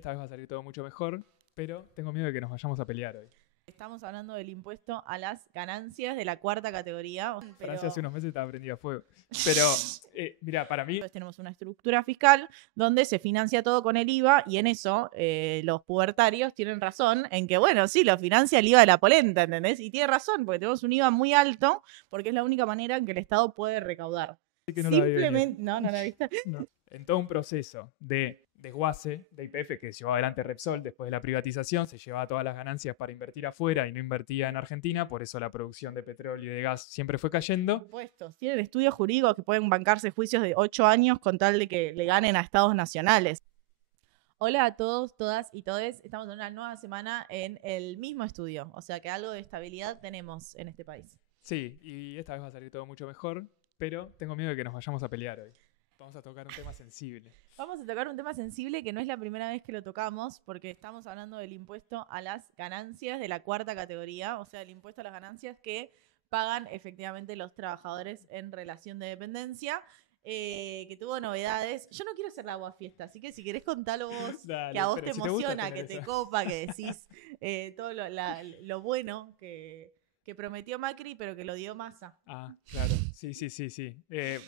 esta vez va a salir todo mucho mejor, pero tengo miedo de que nos vayamos a pelear hoy. Estamos hablando del impuesto a las ganancias de la cuarta categoría. Francia hace unos meses estaba prendida a fuego. Pero, mira, para mí... Entonces tenemos una estructura fiscal donde se financia todo con el IVA y en eso los pubertarios tienen razón en que, bueno, sí, lo financia el IVA de la polenta, ¿entendés? Y tiene razón, porque tenemos un IVA muy alto porque es la única manera en que el Estado puede recaudar. Que no Simplemente... ¿No la viste? No. En todo un proceso de desguace de YPF que llevó adelante Repsol después de la privatización, se llevaba todas las ganancias para invertir afuera y no invertía en Argentina, por eso la producción de petróleo y de gas siempre fue cayendo. Impuestos. Tienen estudios jurídicos que pueden bancarse juicios de 8 años con tal de que le ganen a estados nacionales. Hola a todos, todas y todes. Estamos en una nueva semana en el mismo estudio, o sea que algo de estabilidad tenemos en este país. Sí, y esta vez va a salir todo mucho mejor, pero tengo miedo de que nos vayamos a pelear hoy. Vamos a tocar un tema sensible. Vamos a tocar un tema sensible que no es la primera vez que lo tocamos, porque estamos hablando del impuesto a las ganancias de la cuarta categoría, o sea, el impuesto a las ganancias que pagan efectivamente los trabajadores en relación de dependencia, que tuvo novedades. Yo no quiero hacer la aguafiesta, así que si querés contalo vos, Dale, que a vos te si te emociona, gusta que te eso. copa, que decís todo lo bueno que prometió Macri, pero que lo dio Massa. Ah, claro. Sí.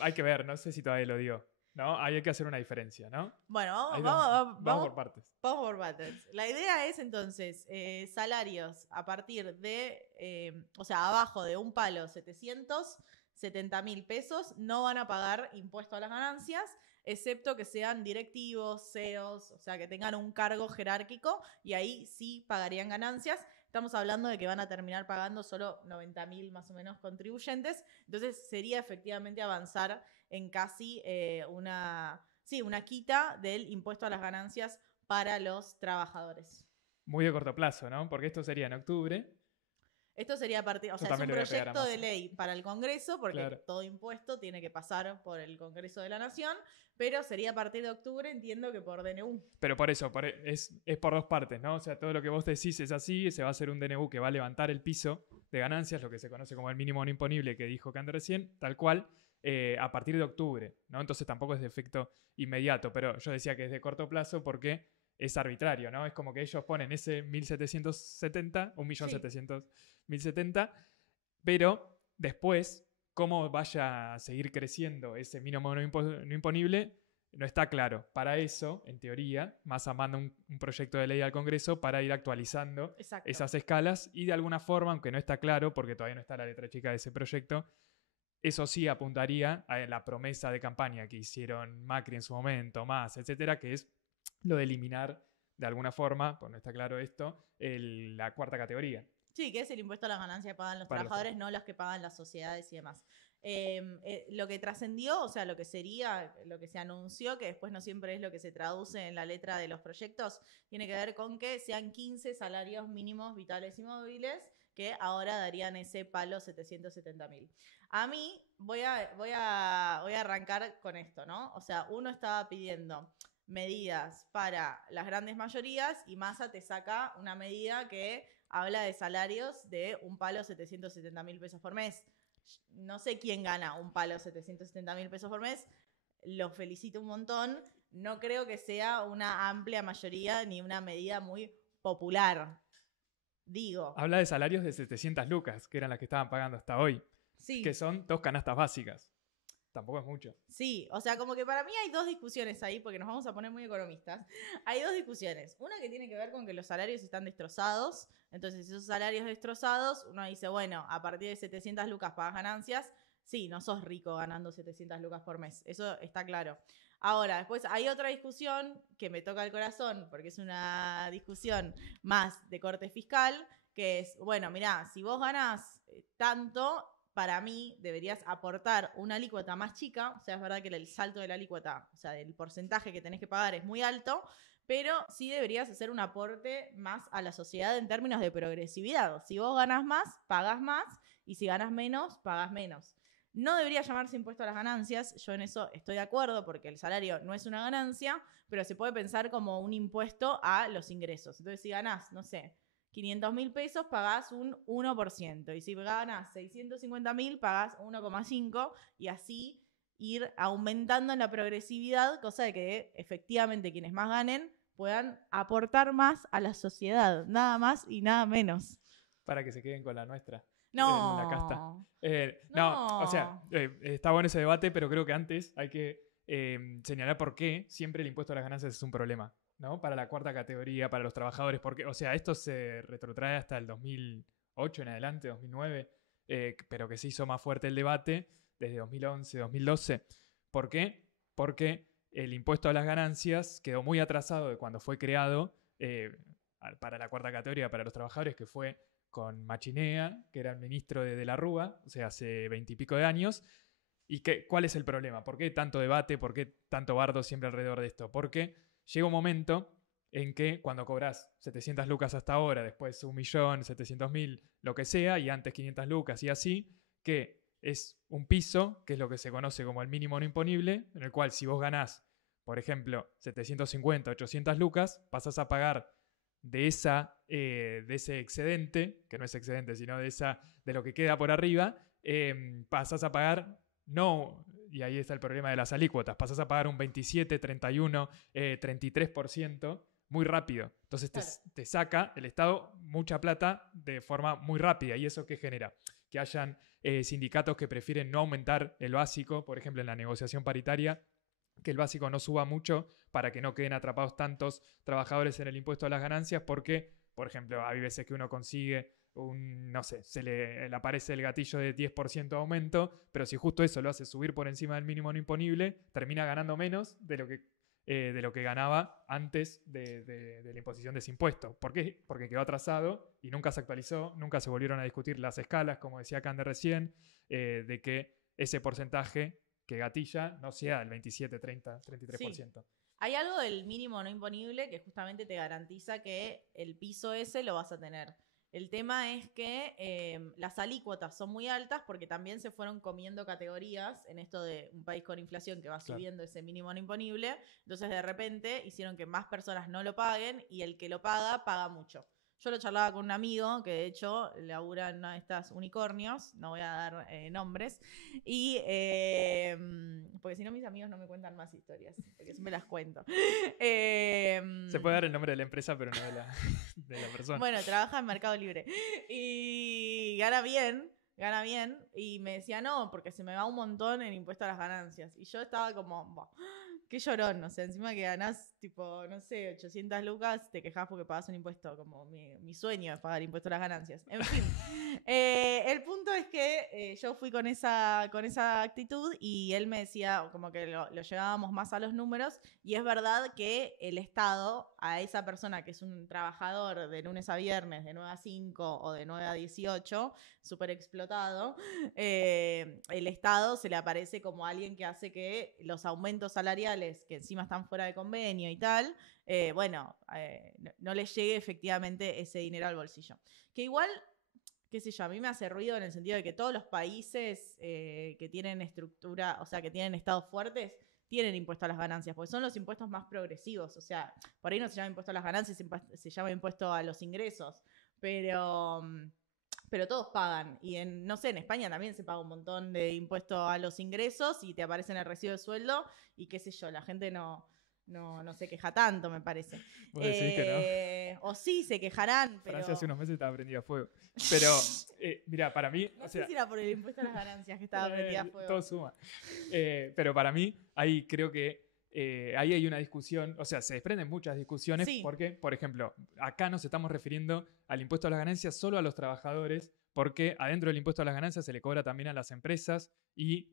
Hay que ver, no sé si todavía lo dio. ¿No? Ahí hay que hacer una diferencia, ¿no? Bueno, vamos por partes. Vamos por partes. La idea es entonces salarios a partir de, o sea, abajo de un palo 770.000 pesos no van a pagar impuesto a las ganancias, excepto que sean directivos, CEOs, o sea, que tengan un cargo jerárquico y ahí sí pagarían ganancias. Estamos hablando de que van a terminar pagando solo 90.000 más o menos contribuyentes, entonces sería efectivamente avanzar en casi una quita del impuesto a las ganancias para los trabajadores. Muy de corto plazo, ¿no? Porque esto sería en octubre. Esto sería a partir, o sea, es un proyecto de ley para el Congreso, porque claro, todo impuesto tiene que pasar por el Congreso de la Nación, pero sería a partir de octubre, entiendo que por DNU. Pero por eso, es por dos partes, ¿no? O sea, todo lo que vos decís es así, se va a hacer un DNU que va a levantar el piso de ganancias, lo que se conoce como el mínimo no imponible que dijo Cande recién, tal cual, a partir de octubre, ¿no? Entonces tampoco es de efecto inmediato, pero yo decía que es de corto plazo porque es arbitrario, ¿no? Es como que ellos ponen ese 1.770, 1.700.070, pero después, cómo vaya a seguir creciendo ese mínimo no imponible, no está claro. Para eso, en teoría, Massa manda un proyecto de ley al Congreso para ir actualizando esas escalas y de alguna forma, aunque no está claro, porque todavía no está la letra chica de ese proyecto, eso sí apuntaría a la promesa de campaña que hicieron Macri en su momento, Massa, etcétera, que es lo de eliminar de alguna forma, pues no está claro esto, la cuarta categoría. Sí, que es el impuesto a las ganancias que pagan los trabajadores, no las que pagan las sociedades y demás. Lo que trascendió, o sea, lo que sería, lo que se anunció, que después no siempre es lo que se traduce en la letra de los proyectos, tiene que ver con que sean 15 salarios mínimos vitales y móviles que ahora darían ese palo 770.000. A mí voy a arrancar con esto, ¿no? O sea, uno estaba pidiendo medidas para las grandes mayorías y Massa te saca una medida que habla de salarios de un palo 770.000 pesos por mes. No sé quién gana un palo 770.000 pesos por mes. Los felicito un montón. No creo que sea una amplia mayoría ni una medida muy popular. Digo. Habla de salarios de 700 lucas, que eran las que estaban pagando hasta hoy. Sí. Que son 2 canastas básicas. Tampoco es mucho. Sí, o sea, como que para mí hay dos discusiones ahí, porque nos vamos a poner muy economistas. Hay dos discusiones. Una que tiene que ver con que los salarios están destrozados. Entonces, esos salarios destrozados, uno dice, bueno, a partir de 700 lucas pagas ganancias. Sí, no sos rico ganando 700 lucas por mes. Eso está claro. Ahora, después hay otra discusión que me toca el corazón, porque es una discusión más de corte fiscal, que es, bueno, mirá, si vos ganás tanto, para mí deberías aportar una alícuota más chica. O sea, es verdad que el salto de la alícuota, o sea, del porcentaje que tenés que pagar es muy alto, pero sí deberías hacer un aporte más a la sociedad en términos de progresividad. Si vos ganás más, pagás más, y si ganás menos, pagás menos. No debería llamarse impuesto a las ganancias, yo en eso estoy de acuerdo, porque el salario no es una ganancia, pero se puede pensar como un impuesto a los ingresos. Entonces, si ganás, no sé, 500.000 pesos, pagás un 1%. Y si ganás 650.000, pagás 1,5%. Y así ir aumentando en la progresividad, cosa de que efectivamente quienes más ganen puedan aportar más a la sociedad, nada más y nada menos. Para que se queden con la nuestra. No. La casta. No, o sea, está bueno ese debate, pero creo que antes hay que señalar por qué siempre el impuesto a las ganancias es un problema, ¿no? Para la cuarta categoría, para los trabajadores, porque, o sea, esto se retrotrae hasta el 2008 en adelante, 2009, pero que se hizo más fuerte el debate desde 2011, 2012. ¿Por qué? Porque el impuesto a las ganancias quedó muy atrasado de cuando fue creado para la cuarta categoría, para los trabajadores, que fue con Machinea, que era el ministro de la Rúa, o sea, hace 20 y pico de años. ¿Y cuál es el problema? ¿Por qué tanto debate? ¿Por qué tanto bardo siempre alrededor de esto? Porque llega un momento en que cuando cobras 700 lucas hasta ahora, después 1.700.000, lo que sea, y antes 500 lucas y así, que es un piso, que es lo que se conoce como el mínimo no imponible, en el cual si vos ganás, por ejemplo, 750, 800 lucas, pasás a pagar de ese excedente, que no es excedente, sino de lo que queda por arriba, pasás a pagar, no, y ahí está el problema de las alícuotas, pasás a pagar un 27, 31, 33% muy rápido. Entonces Claro. te saca el Estado mucha plata de forma muy rápida. ¿Y eso qué genera? Que hayan sindicatos que prefieren no aumentar el básico, por ejemplo, en la negociación paritaria, que el básico no suba mucho para que no queden atrapados tantos trabajadores en el impuesto a las ganancias, porque, por ejemplo, hay veces que uno consigue no sé, se le aparece el gatillo de 10% de aumento, pero si justo eso lo hace subir por encima del mínimo no imponible, termina ganando menos de lo que ganaba antes de la imposición de ese impuesto. ¿Por qué? Porque quedó atrasado y nunca se actualizó, nunca se volvieron a discutir las escalas, como decía Cande recién, de que ese porcentaje que gatilla no sea el 27, 30, 33%. Sí. Hay algo del mínimo no imponible que justamente te garantiza que el piso ese lo vas a tener. El tema es que las alícuotas son muy altas porque también se fueron comiendo categorías en esto de un país con inflación que va subiendo ese mínimo no imponible. Entonces, de repente, hicieron que más personas no lo paguen y el que lo paga mucho. Yo lo charlaba con un amigo que, de hecho, labura en una de estas unicornios, no voy a dar nombres, y porque si no mis amigos no me cuentan más historias, porque siempre las cuento. Se puede dar el nombre de la empresa, pero no de la persona. Bueno, trabaja en Mercado Libre y gana bien, y me decía no, porque se me va un montón en impuesto a las ganancias. Y yo estaba como, bah, qué llorón, o sea, encima que ganás, tipo, no sé, 800 lucas, te quejás porque pagás un impuesto, como mi sueño es pagar impuesto a las ganancias. En fin, el punto es que yo fui con esa actitud y él me decía como que lo llevábamos más a los números, y es verdad que el Estado a esa persona que es un trabajador de lunes a viernes, de 9 a 5 o de 9 a 18, súper explotado, el Estado se le aparece como alguien que hace que los aumentos salariales, que encima están fuera de convenio y tal, no les llegue efectivamente ese dinero al bolsillo. Que igual, qué sé yo, a mí me hace ruido en el sentido de que todos los países que tienen estructura, o sea, que tienen estados fuertes, tienen impuesto a las ganancias, porque son los impuestos más progresivos. O sea, por ahí no se llama impuesto a las ganancias, se llama impuesto a los ingresos, pero todos pagan. Y no sé, en España también se paga un montón de impuesto a los ingresos y te aparece en el recibo de sueldo y qué sé yo, la gente no se queja tanto, me parece. ¿Vos decís que no? O sí, se quejarán, pero... Francia hace unos meses estaba prendida a fuego. Pero, mira, para mí... No sé si era por el impuesto a las ganancias que estaba prendida a fuego. Todo suma. Pero para mí, ahí creo que ahí hay una discusión, o sea, se desprenden muchas discusiones, Sí. Porque, por ejemplo, acá nos estamos refiriendo al impuesto a las ganancias solo a los trabajadores, porque adentro del impuesto a las ganancias se le cobra también a las empresas y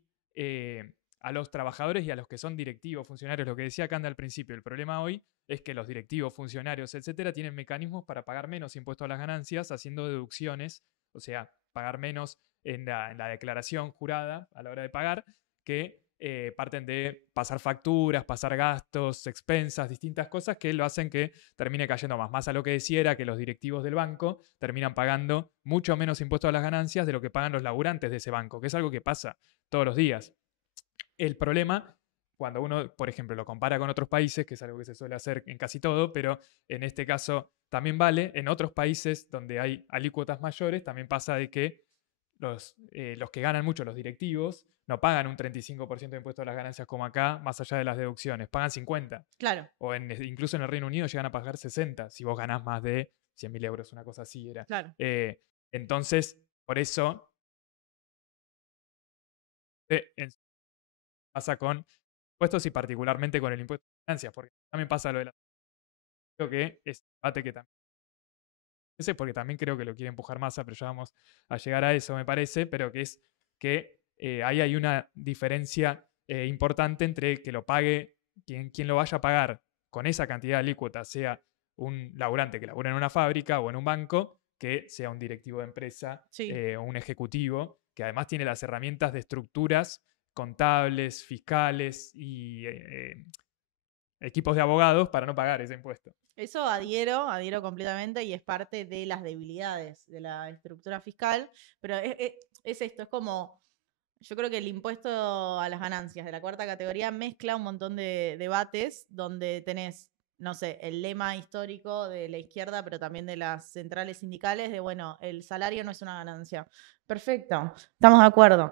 a los trabajadores y a los que son directivos, funcionarios. Lo que decía Canda al principio, el problema hoy es que los directivos, funcionarios, etcétera, tienen mecanismos para pagar menos impuesto a las ganancias haciendo deducciones, o sea, pagar menos en la declaración jurada a la hora de pagar, que parten de pasar facturas, pasar gastos, expensas, distintas cosas que lo hacen que termine cayendo más a lo que decía era que los directivos del banco terminan pagando mucho menos impuesto a las ganancias de lo que pagan los laburantes de ese banco, que es algo que pasa todos los días. El problema, cuando uno, por ejemplo, lo compara con otros países, que es algo que se suele hacer en casi todo, pero en este caso también vale, en otros países donde hay alícuotas mayores, también pasa de que los que ganan mucho, los directivos, no pagan un 35% de impuesto a las ganancias como acá, más allá de las deducciones, pagan 50%. Claro. O incluso en el Reino Unido llegan a pagar 60% si vos ganás más de 100.000 euros, una cosa así era. Claro. Entonces, por eso pasa con impuestos y particularmente con el impuesto a ganancias, porque también pasa lo de la... Creo que es un debate que también... Ese porque también creo que lo quiere empujar Massa, pero ya vamos a llegar a eso, me parece, pero que es que ahí hay una diferencia importante entre que lo pague quien lo vaya a pagar con esa cantidad de alícuota, sea un laburante que labura en una fábrica o en un banco, que sea un directivo de empresa o un ejecutivo, que además tiene las herramientas de estructuras contables, fiscales y equipos de abogados para no pagar ese impuesto. Eso adhiero completamente y es parte de las debilidades de la estructura fiscal, pero es esto, es como, yo creo que el impuesto a las ganancias de la cuarta categoría mezcla un montón de debates donde tenés, no sé, el lema histórico de la izquierda, pero también de las centrales sindicales de, bueno, el salario no es una ganancia. Perfecto, estamos de acuerdo.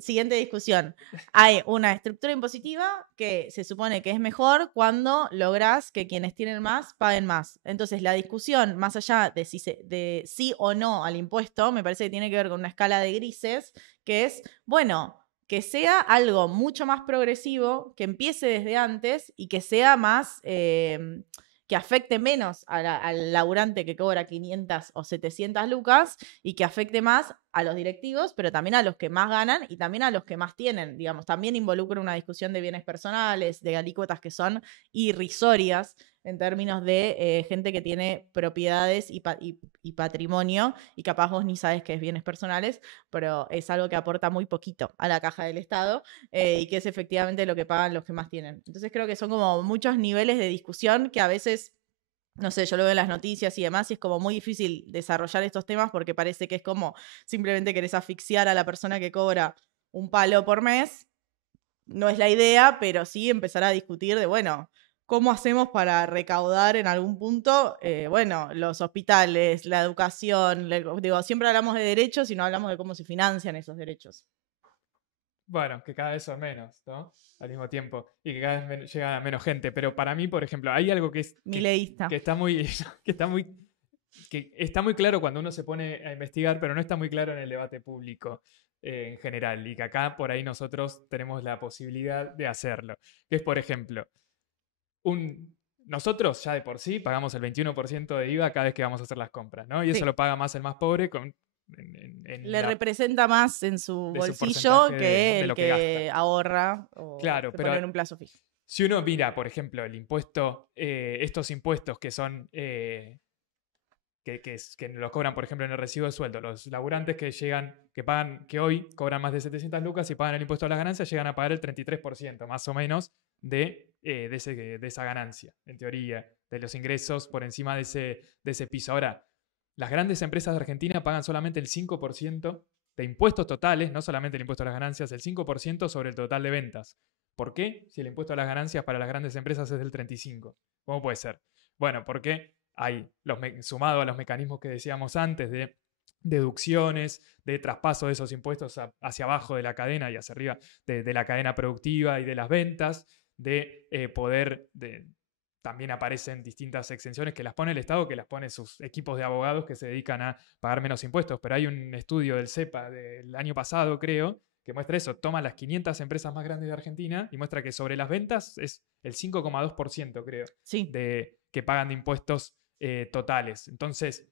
Siguiente discusión. Hay una estructura impositiva que se supone que es mejor cuando lográs que quienes tienen más paguen más. Entonces, la discusión, más allá de sí o no al impuesto, me parece que tiene que ver con una escala de grises, que es, bueno, que sea algo mucho más progresivo, que empiece desde antes y que sea más... que afecte menos al laburante que cobra 500 o 700 lucas y que afecte más a los directivos, pero también a los que más ganan y también a los que más tienen, digamos. También involucra una discusión de bienes personales, de alícuotas que son irrisorias en términos de gente que tiene propiedades y patrimonio y capaz vos ni sabes qué es bienes personales, pero es algo que aporta muy poquito a la caja del Estado y que es efectivamente lo que pagan los que más tienen. Entonces creo que son como muchos niveles de discusión que a veces, no sé, yo lo veo en las noticias y demás y es como muy difícil desarrollar estos temas porque parece que es como simplemente querés asfixiar a la persona que cobra un palo por mes. No es la idea, pero sí empezar a discutir de, bueno, ¿cómo hacemos para recaudar en algún punto, bueno, los hospitales, la educación? Digo, siempre hablamos de derechos y no hablamos de cómo se financian esos derechos. Bueno, que cada vez son menos, ¿no? Al mismo tiempo. Y que cada vez llega a menos gente. Pero para mí, por ejemplo, hay algo que es... Mileísta. Que está muy... que está muy claro cuando uno se pone a investigar, pero no está muy claro en el debate público en general. Y que acá, por ahí, nosotros tenemos la posibilidad de hacerlo. Que es, por ejemplo, nosotros ya de por sí pagamos el 21% de IVA cada vez que vamos a hacer las compras, ¿no? Y eso lo paga más el más pobre le representa más en su bolsillo que de el lo que ahorra o claro, se pero pone en un plazo fijo. Si uno mira, por ejemplo, el impuesto, estos impuestos que son que los cobran, por ejemplo, en el recibo de sueldo, los laburantes que hoy cobran más de 700 lucas y pagan el impuesto a las ganancias, llegan a pagar el 33% más o menos de esa ganancia, en teoría, de los ingresos por encima de ese piso. Ahora, las grandes empresas de Argentina pagan solamente el 5% de impuestos totales, no solamente el impuesto a las ganancias, el 5% sobre el total de ventas. ¿Por qué? Si el impuesto a las ganancias para las grandes empresas es del 35%. ¿Cómo puede ser? Bueno, porque hay, sumado a los mecanismos que decíamos antes de deducciones, de traspaso de esos impuestos hacia abajo de la cadena y hacia arriba de la cadena productiva y de las ventas, de poder... También aparecen distintas exenciones que las pone el Estado, que las pone sus equipos de abogados que se dedican a pagar menos impuestos. Pero hay un estudio del CEPA del año pasado, creo, que muestra eso. Toma las 500 empresas más grandes de Argentina y muestra que sobre las ventas es el 5,2%, creo, que pagan de impuestos totales. Entonces,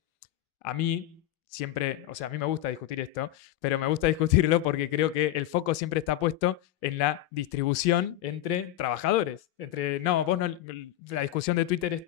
a mí siempre, o sea, a mí me gusta discutir esto, pero me gusta discutirlo porque creo que el foco siempre está puesto en la distribución entre trabajadores. La discusión de Twitter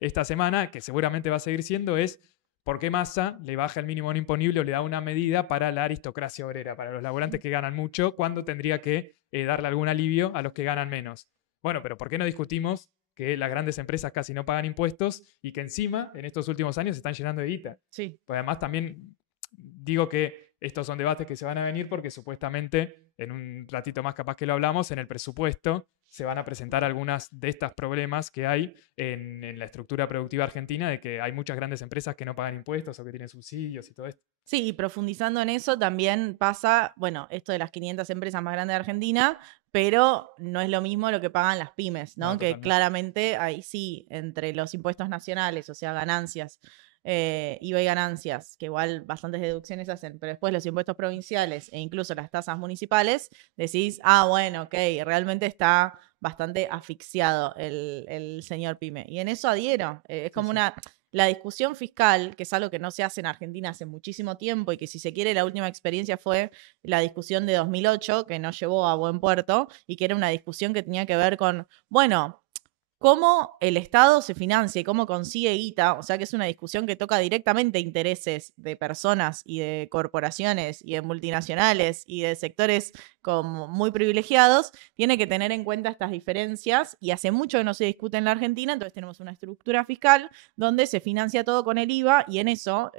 esta semana, que seguramente va a seguir siendo, es por qué Massa le baja el mínimo no imponible o le da una medida para la aristocracia obrera, para los laburantes que ganan mucho, cuando tendría que darle algún alivio a los que ganan menos. Bueno, pero ¿por qué no discutimos que las grandes empresas casi no pagan impuestos y que encima en estos últimos años se están llenando de guita? Sí. Pues además también digo que estos son debates que se van a venir porque supuestamente en un ratito más capaz que lo hablamos, en el presupuesto se van a presentar algunas de estos problemas que hay en la estructura productiva argentina, de que hay muchas grandes empresas que no pagan impuestos o que tienen subsidios y todo esto. Sí, y profundizando en eso también pasa, bueno, esto de las 500 empresas más grandes de Argentina, pero no es lo mismo lo que pagan las pymes, ¿no? No, Que totalmente. claramente ahí sí, entre los impuestos nacionales, o sea, ganancias, IVA y ganancias, que igual bastantes deducciones hacen, pero después los impuestos provinciales e incluso las tasas municipales, decís, bueno, ok, realmente está bastante asfixiado el señor pyme. Y en eso adhiero. Es como sí. La discusión fiscal, que es algo que no se hace en Argentina hace muchísimo tiempo y que si se quiere la última experiencia fue la discusión de 2008, que no llevó a buen puerto y que era una discusión que tenía que ver con, bueno, cómo el Estado se financia y cómo consigue guita, o sea que es una discusión que toca directamente intereses de personas y de corporaciones y de multinacionales y de sectores como muy privilegiados, tiene que tener en cuenta estas diferencias y hace mucho que no se discute en la Argentina, entonces tenemos una estructura fiscal donde se financia todo con el IVA y en eso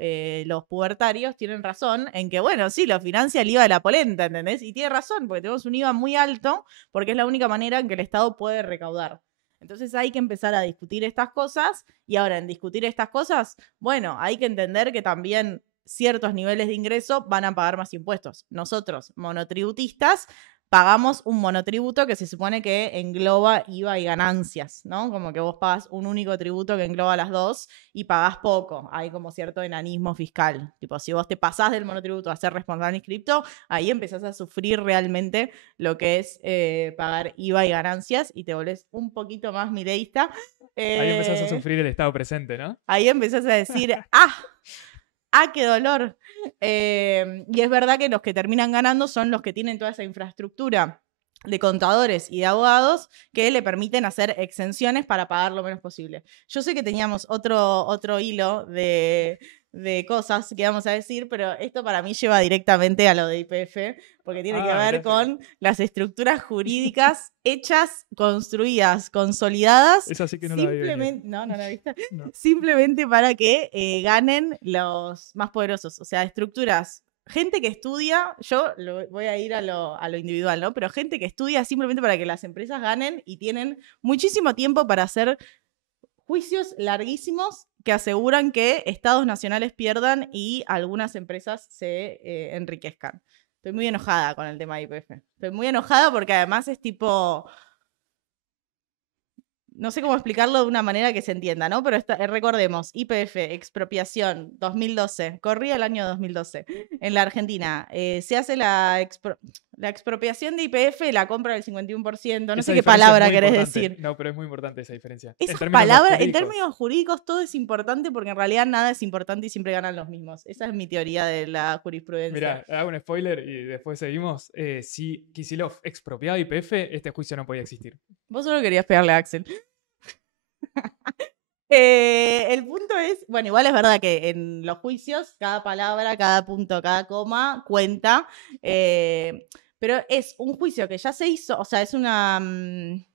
los pubertarios tienen razón en que, bueno, sí, lo financia el IVA de la polenta, ¿entendés? Y tiene razón, porque tenemos un IVA muy alto porque es la única manera en que el Estado puede recaudar. Entonces hay que empezar a discutir estas cosas y ahora en discutir estas cosas, bueno, hay que entender que también ciertos niveles de ingreso van a pagar más impuestos. Nosotros, monotributistas, pagamos un monotributo que se supone que engloba IVA y ganancias, ¿no? Como que vos pagas un único tributo que engloba las dos y pagás poco. Hay como cierto enanismo fiscal. Tipo, si vos te pasás del monotributo a ser responsable inscripto, ahí empezás a sufrir realmente lo que es pagar IVA y ganancias y te volvés un poquito más mireísta. Ahí empezás a sufrir el estado presente, ¿no? Ahí empezás a decir, qué dolor. Y es verdad que los que terminan ganando son los que tienen toda esa infraestructura de contadores y de abogados que le permiten hacer exenciones para pagar lo menos posible. Yo sé que teníamos otro hilo de cosas que vamos a decir, pero esto para mí lleva directamente a lo de YPF, porque tiene que ver con las estructuras jurídicas hechas, construidas, consolidadas. Esa sí que no la vi venir. No la viste. No. Simplemente para que ganen los más poderosos. O sea, estructuras. Gente que estudia, yo voy a ir a lo individual, ¿no? Pero gente que estudia simplemente para que las empresas ganen y tienen muchísimo tiempo para hacer juicios larguísimos que aseguran que estados nacionales pierdan y algunas empresas se enriquezcan. Estoy muy enojada con el tema de YPF. Estoy muy enojada porque además es tipo... No sé cómo explicarlo de una manera que se entienda, ¿no? Pero recordemos, YPF, expropiación, 2012, corría el año 2012. En la Argentina se hace la expropiación de YPF, la compra del 51%, no sé qué palabra querés decir. No, pero es muy importante esa diferencia. Esas palabras, en términos jurídicos, todo es importante porque en realidad nada es importante y siempre ganan los mismos. Esa es mi teoría de la jurisprudencia. Mirá, hago un spoiler y después seguimos. Si Kicillof expropiaba YPF, este juicio no podía existir. Vos solo querías pegarle a Axel. El punto es, bueno, igual es verdad que en los juicios cada palabra, cada punto, cada coma cuenta, pero es un juicio que ya se hizo, o sea, es un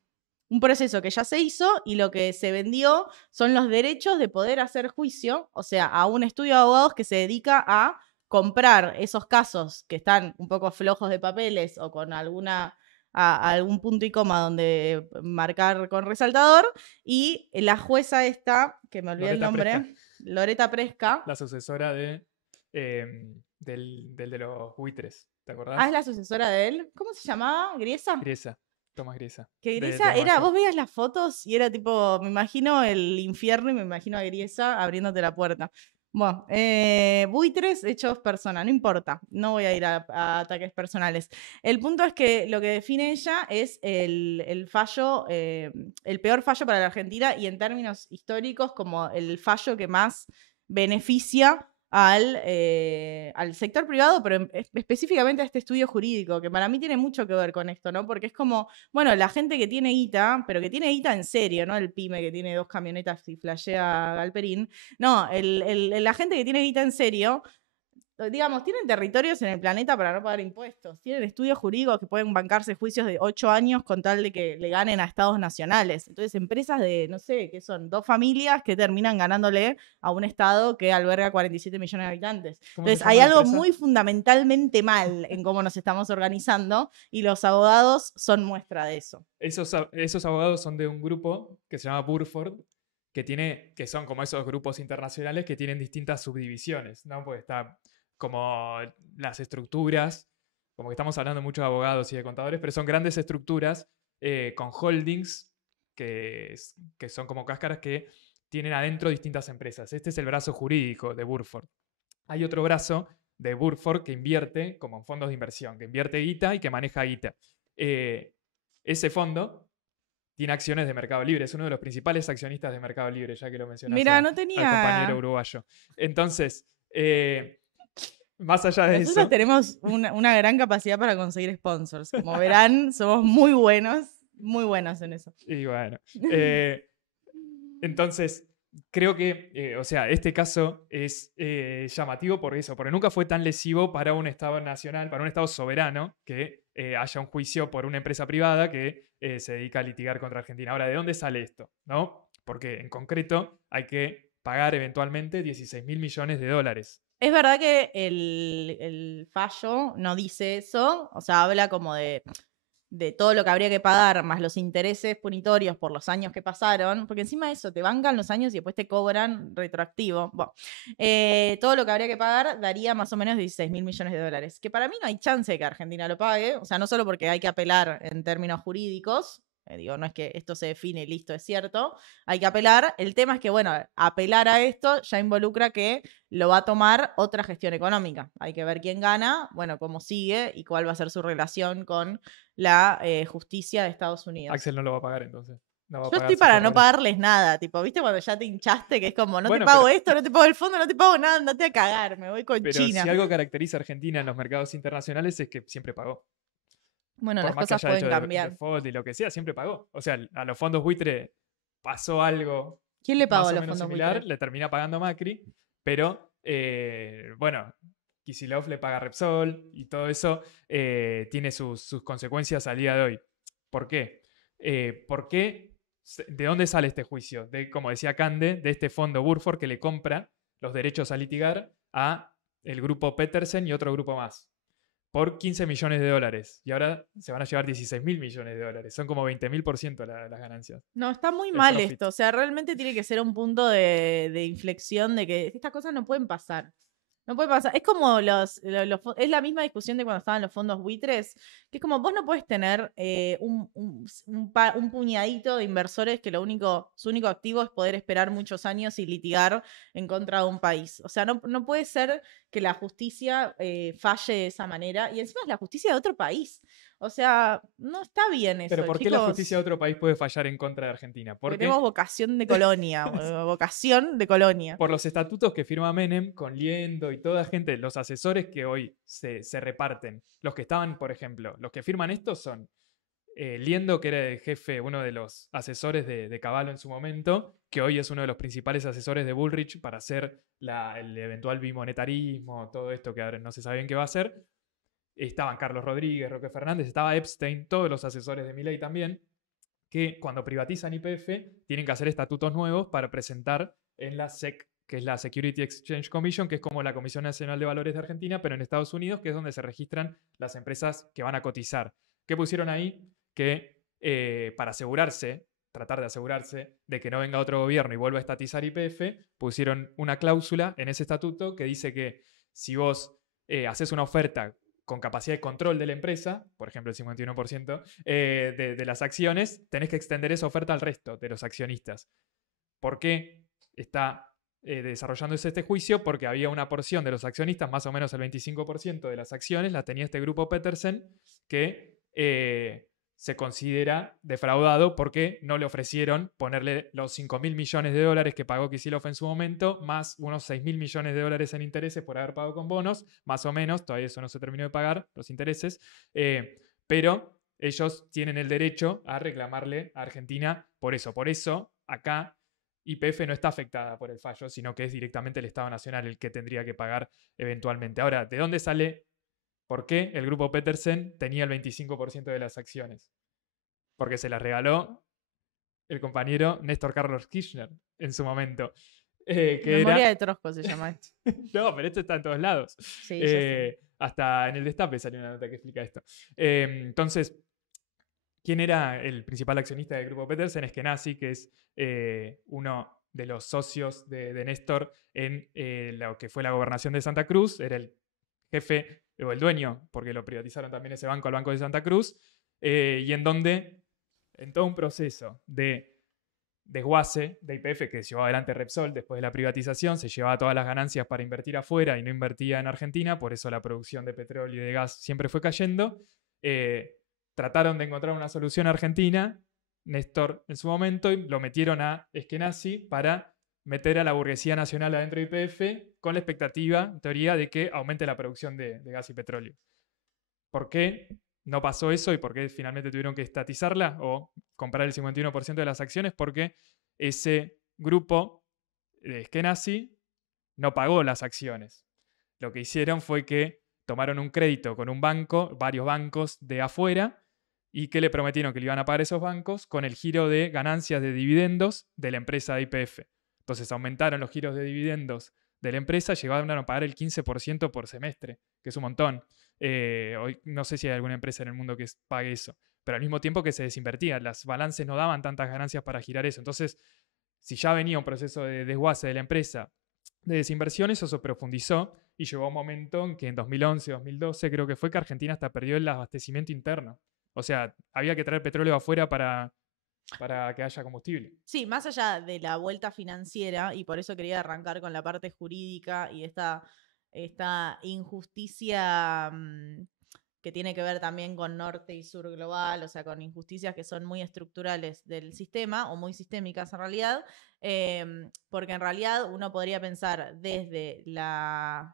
proceso que ya se hizo y lo que se vendió son los derechos de poder hacer juicio, o sea, a un estudio de abogados que se dedica a comprar esos casos que están un poco flojos de papeles o con algún punto y coma donde marcar con resaltador, y la jueza esta, que me olvidé el nombre, Loreta Presca. La sucesora del de los buitres, ¿te acordás? Es la sucesora de él. ¿Cómo se llamaba? ¿Griesa? Griesa, Tomás Griesa. Que Griesa era, vos veías las fotos y era tipo, me imagino el infierno y me imagino a Griesa abriéndote la puerta. Bueno, buitres hechos persona, no importa, no voy a ir a ataques personales. El punto es que lo que define ella es el fallo, el peor fallo para la Argentina y en términos históricos como el fallo que más beneficia al sector privado, pero específicamente a este estudio jurídico, que para mí tiene mucho que ver con esto, ¿no? Porque es como, bueno, la gente que tiene guita, pero que tiene guita en serio, ¿no? El pyme que tiene 2 camionetas y flashea Galperín. No, la gente que tiene guita en serio digamos, tienen territorios en el planeta para no pagar impuestos. Tienen estudios jurídicos que pueden bancarse juicios de 8 años con tal de que le ganen a estados nacionales. Entonces, empresas de, no sé, que son 2 familias que terminan ganándole a un estado que alberga 47 millones de habitantes. ¿Cómo se Entonces, llama hay la algo empresa? muy fundamentalmente mal en cómo nos estamos organizando y los abogados son muestra de eso. Esos abogados son de un grupo que se llama Burford, que son como esos grupos internacionales que tienen distintas subdivisiones, ¿no? Porque está como las estructuras, como que estamos hablando mucho de abogados y de contadores, pero son grandes estructuras con holdings que son como cáscaras que tienen adentro distintas empresas. Este es el brazo jurídico de Burford. Hay otro brazo de Burford que invierte como en fondos de inversión, que invierte guita y que maneja guita. Ese fondo tiene acciones de Mercado Libre, es uno de los principales accionistas de Mercado Libre, ya que lo mencionas Mira, no al compañero tenía... uruguayo. Entonces, más allá de Nosotros eso, tenemos una gran capacidad para conseguir sponsors. Como verán, somos muy buenos en eso. y bueno, entonces creo que, o sea, este caso es llamativo por eso, porque nunca fue tan lesivo para un Estado nacional, para un Estado soberano, que haya un juicio por una empresa privada que se dedica a litigar contra Argentina. Ahora, ¿de dónde sale esto? ¿No? Porque en concreto hay que pagar eventualmente 16.000 millones de dólares. Es verdad que el fallo no dice eso, o sea, habla como de todo lo que habría que pagar, más los intereses punitorios por los años que pasaron, porque encima de eso te bancan los años y después te cobran retroactivo. Bueno, todo lo que habría que pagar daría más o menos 16.000 millones de dólares, que para mí no hay chance de que Argentina lo pague, o sea, no solo porque hay que apelar en términos jurídicos, digo, no es que esto se define y listo, es cierto, hay que apelar. El tema es que, bueno, apelar a esto ya involucra que lo va a tomar otra gestión económica. Hay que ver quién gana, bueno, cómo sigue y cuál va a ser su relación con la justicia de Estados Unidos. Axel no lo va a pagar entonces. No va a Yo pagar estoy sus para no errores. pagarles nada, tipo, ¿viste cuando ya te hinchaste? Que es como, no Bueno, te pago esto, no te pago el fondo, no te pago nada, andate a cagar, me voy con pero China. si algo caracteriza a Argentina en los mercados internacionales es que siempre pagó. Bueno, Por las más que cosas haya hecho pueden cambiar. default y lo que sea, siempre pagó. O sea, a los fondos buitre pasó algo ¿Quién le pagó más a o los menos fondos similar, buitres? le termina pagando Macri, pero bueno, Kicillof le paga Repsol y todo eso tiene sus consecuencias al día de hoy. ¿Por qué? ¿Por qué? ¿De dónde sale este juicio? De, como decía Cande, de este fondo Burford que le compra los derechos a litigar a el grupo Petersen y otro grupo más por 15 millones de dólares. Y ahora se van a llevar 16.000 millones de dólares. Son como 20.000% las ganancias. No, está muy El mal profit. esto. O sea, realmente tiene que ser un punto de inflexión de que estas cosas no pueden pasar. No puede pasar. Es como es la misma discusión de cuando estaban los fondos buitres, que es como vos no puedes tener un puñadito de inversores que su único activo es poder esperar muchos años y litigar en contra de un país. O sea, no puede ser que la justicia falle de esa manera. Y encima es la justicia de otro país. O sea, no está bien Pero eso, ¿por qué la justicia de chicos. otro país puede fallar en contra de Argentina? Porque tenemos Porque vocación de colonia. Vocación de colonia. por los estatutos que firma Menem con Liendo y toda gente, los asesores que hoy se reparten, los que estaban, por ejemplo, los que firman esto son Liendo, que era el jefe, uno de los asesores de Cavallo en su momento, que hoy es uno de los principales asesores de Bullrich para hacer el eventual bimonetarismo, todo esto que ahora no se sabe bien qué va a hacer. Estaban Carlos Rodríguez, Roque Fernández, estaba Epstein, todos los asesores de Milei también, que cuando privatizan YPF tienen que hacer estatutos nuevos para presentar en la SEC, que es la Security Exchange Commission, que es como la Comisión Nacional de Valores de Argentina, pero en Estados Unidos, que es donde se registran las empresas que van a cotizar. ¿Qué pusieron ahí? Que para asegurarse, tratar de asegurarse de que no venga otro gobierno y vuelva a estatizar YPF, pusieron una cláusula en ese estatuto que dice que si vos haces una oferta con capacidad de control de la empresa, por ejemplo el 51% de las acciones, tenés que extender esa oferta al resto de los accionistas. ¿Por qué está desarrollándose este juicio? Porque había una porción de los accionistas, más o menos el 25% de las acciones, las tenía este grupo Petersen, que se considera defraudado porque no le ofrecieron ponerle los 5.000 millones de dólares que pagó Kicillof en su momento, más unos 6.000 millones de dólares en intereses por haber pagado con bonos, más o menos, todavía eso no se terminó de pagar, los intereses, pero ellos tienen el derecho a reclamarle a Argentina por eso. Por eso, acá YPF no está afectada por el fallo, sino que es directamente el Estado Nacional el que tendría que pagar eventualmente. Ahora, ¿de dónde sale? ¿Por qué el grupo Petersen tenía el 25% de las acciones? Porque se las regaló el compañero Néstor Carlos Kirchner en su momento. Memoria de Trosco se llama esto. No, pero esto está en todos lados. Sí, ya sé. Hasta en el Destape salió una nota que explica esto. Entonces, ¿quién era el principal accionista del grupo Petersen? Eskenazi, que es uno de los socios de Néstor en lo que fue la gobernación de Santa Cruz. Era el jefe o el dueño, porque lo privatizaron también ese banco, el Banco de Santa Cruz, y en donde, en todo un proceso de desguace de YPF que llevó adelante Repsol después de la privatización, se llevaba todas las ganancias para invertir afuera y no invertía en Argentina, por eso la producción de petróleo y de gas siempre fue cayendo. Trataron de encontrar una solución argentina, Néstor en su momento, y lo metieron a Eskenazi para meter a la burguesía nacional adentro de YPF con la expectativa, en teoría, de que aumente la producción de gas y petróleo. ¿Por qué no pasó eso y por qué finalmente tuvieron que estatizarla o comprar el 51% de las acciones? Porque ese grupo de Eskenazi no pagó las acciones. Lo que hicieron fue que tomaron un crédito con un banco, varios bancos de afuera, y que le prometieron que le iban a pagar esos bancos con el giro de ganancias de dividendos de la empresa de YPF. Entonces aumentaron los giros de dividendos de la empresa, llegaron a pagar el 15% por semestre, que es un montón. Hoy no sé si hay alguna empresa en el mundo que pague eso, pero al mismo tiempo que se desinvertía, las balances no daban tantas ganancias para girar eso. Entonces, si ya venía un proceso de desguace de la empresa, de desinversión, eso se profundizó y llegó a un momento en que en 2011, 2012 creo que fue que Argentina hasta perdió el abastecimiento interno. O sea, había que traer petróleo afuera para que haya combustible. Sí, más allá de la vuelta financiera, y por eso quería arrancar con la parte jurídica y esta injusticia que tiene que ver también con norte y sur global, o sea, con injusticias que son muy estructurales del sistema o muy sistémicas en realidad, porque en realidad uno podría pensar desde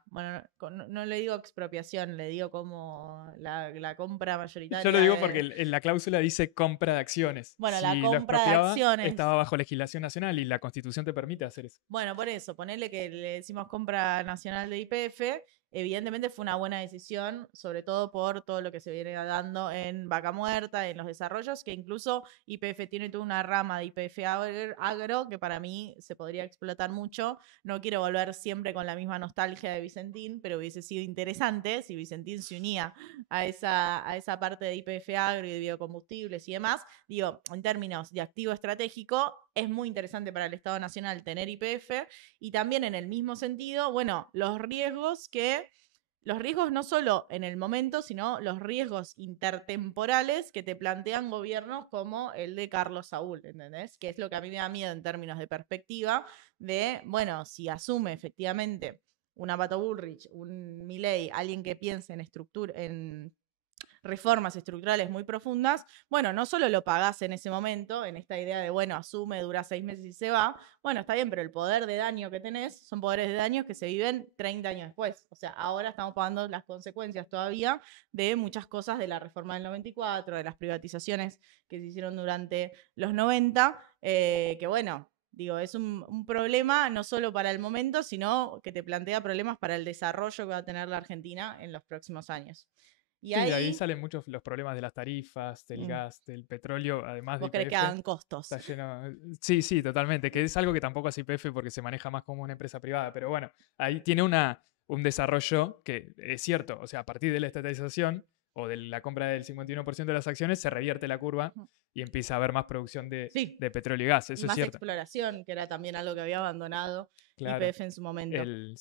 bueno, no le digo expropiación, le digo como la compra mayoritaria. Yo lo digo porque en la cláusula dice compra de acciones. Bueno, si la compra lo de acciones estaba bajo legislación nacional y la Constitución te permite hacer eso. Bueno, por eso, ponerle que le decimos compra nacional de YPF, evidentemente fue una buena decisión, sobre todo por todo lo que se viene dando en Vaca Muerta, en los desarrollos, que incluso YPF tiene toda una rama de YPF Agro que para mí se podría explotar mucho. No quiero volver siempre con la misma nostalgia de Vicentín, pero hubiese sido interesante si Vicentín se unía a esa parte de YPF Agro y de biocombustibles y demás. Digo, en términos de activo estratégico, es muy interesante para el Estado Nacional tener YPF y también en el mismo sentido, bueno, los riesgos no solo en el momento, sino los riesgos intertemporales que te plantean gobiernos como el de Carlos Saúl, ¿entendés? Que es lo que a mí me da miedo en términos de perspectiva de, bueno, si asume efectivamente un Pato Bullrich, un Milei, alguien que piense en reformas estructurales muy profundas, bueno, no solo lo pagás en ese momento, en esta idea de, bueno, asume, dura 6 meses y se va, bueno, está bien, pero el poder de daño que tenés son poderes de daño que se viven 30 años después. O sea, ahora estamos pagando las consecuencias todavía de muchas cosas de la reforma del 94, de las privatizaciones que se hicieron durante los 90, que bueno, digo, es un problema no solo para el momento, sino que te plantea problemas para el desarrollo que va a tener la Argentina en los próximos años. Y sí, ahí salen muchos los problemas de las tarifas, del gas, del petróleo, además de ¿Vos crees que hagan costos? Está lleno... Sí, totalmente, que es algo que tampoco hace YPF porque se maneja más como una empresa privada, pero bueno, ahí tiene un desarrollo que es cierto, o sea, a partir de la estatalización o de la compra del 51% de las acciones, se revierte la curva y empieza a haber más producción de petróleo y gas, eso es cierto. Más exploración, que era también algo que había abandonado YPF en su momento. El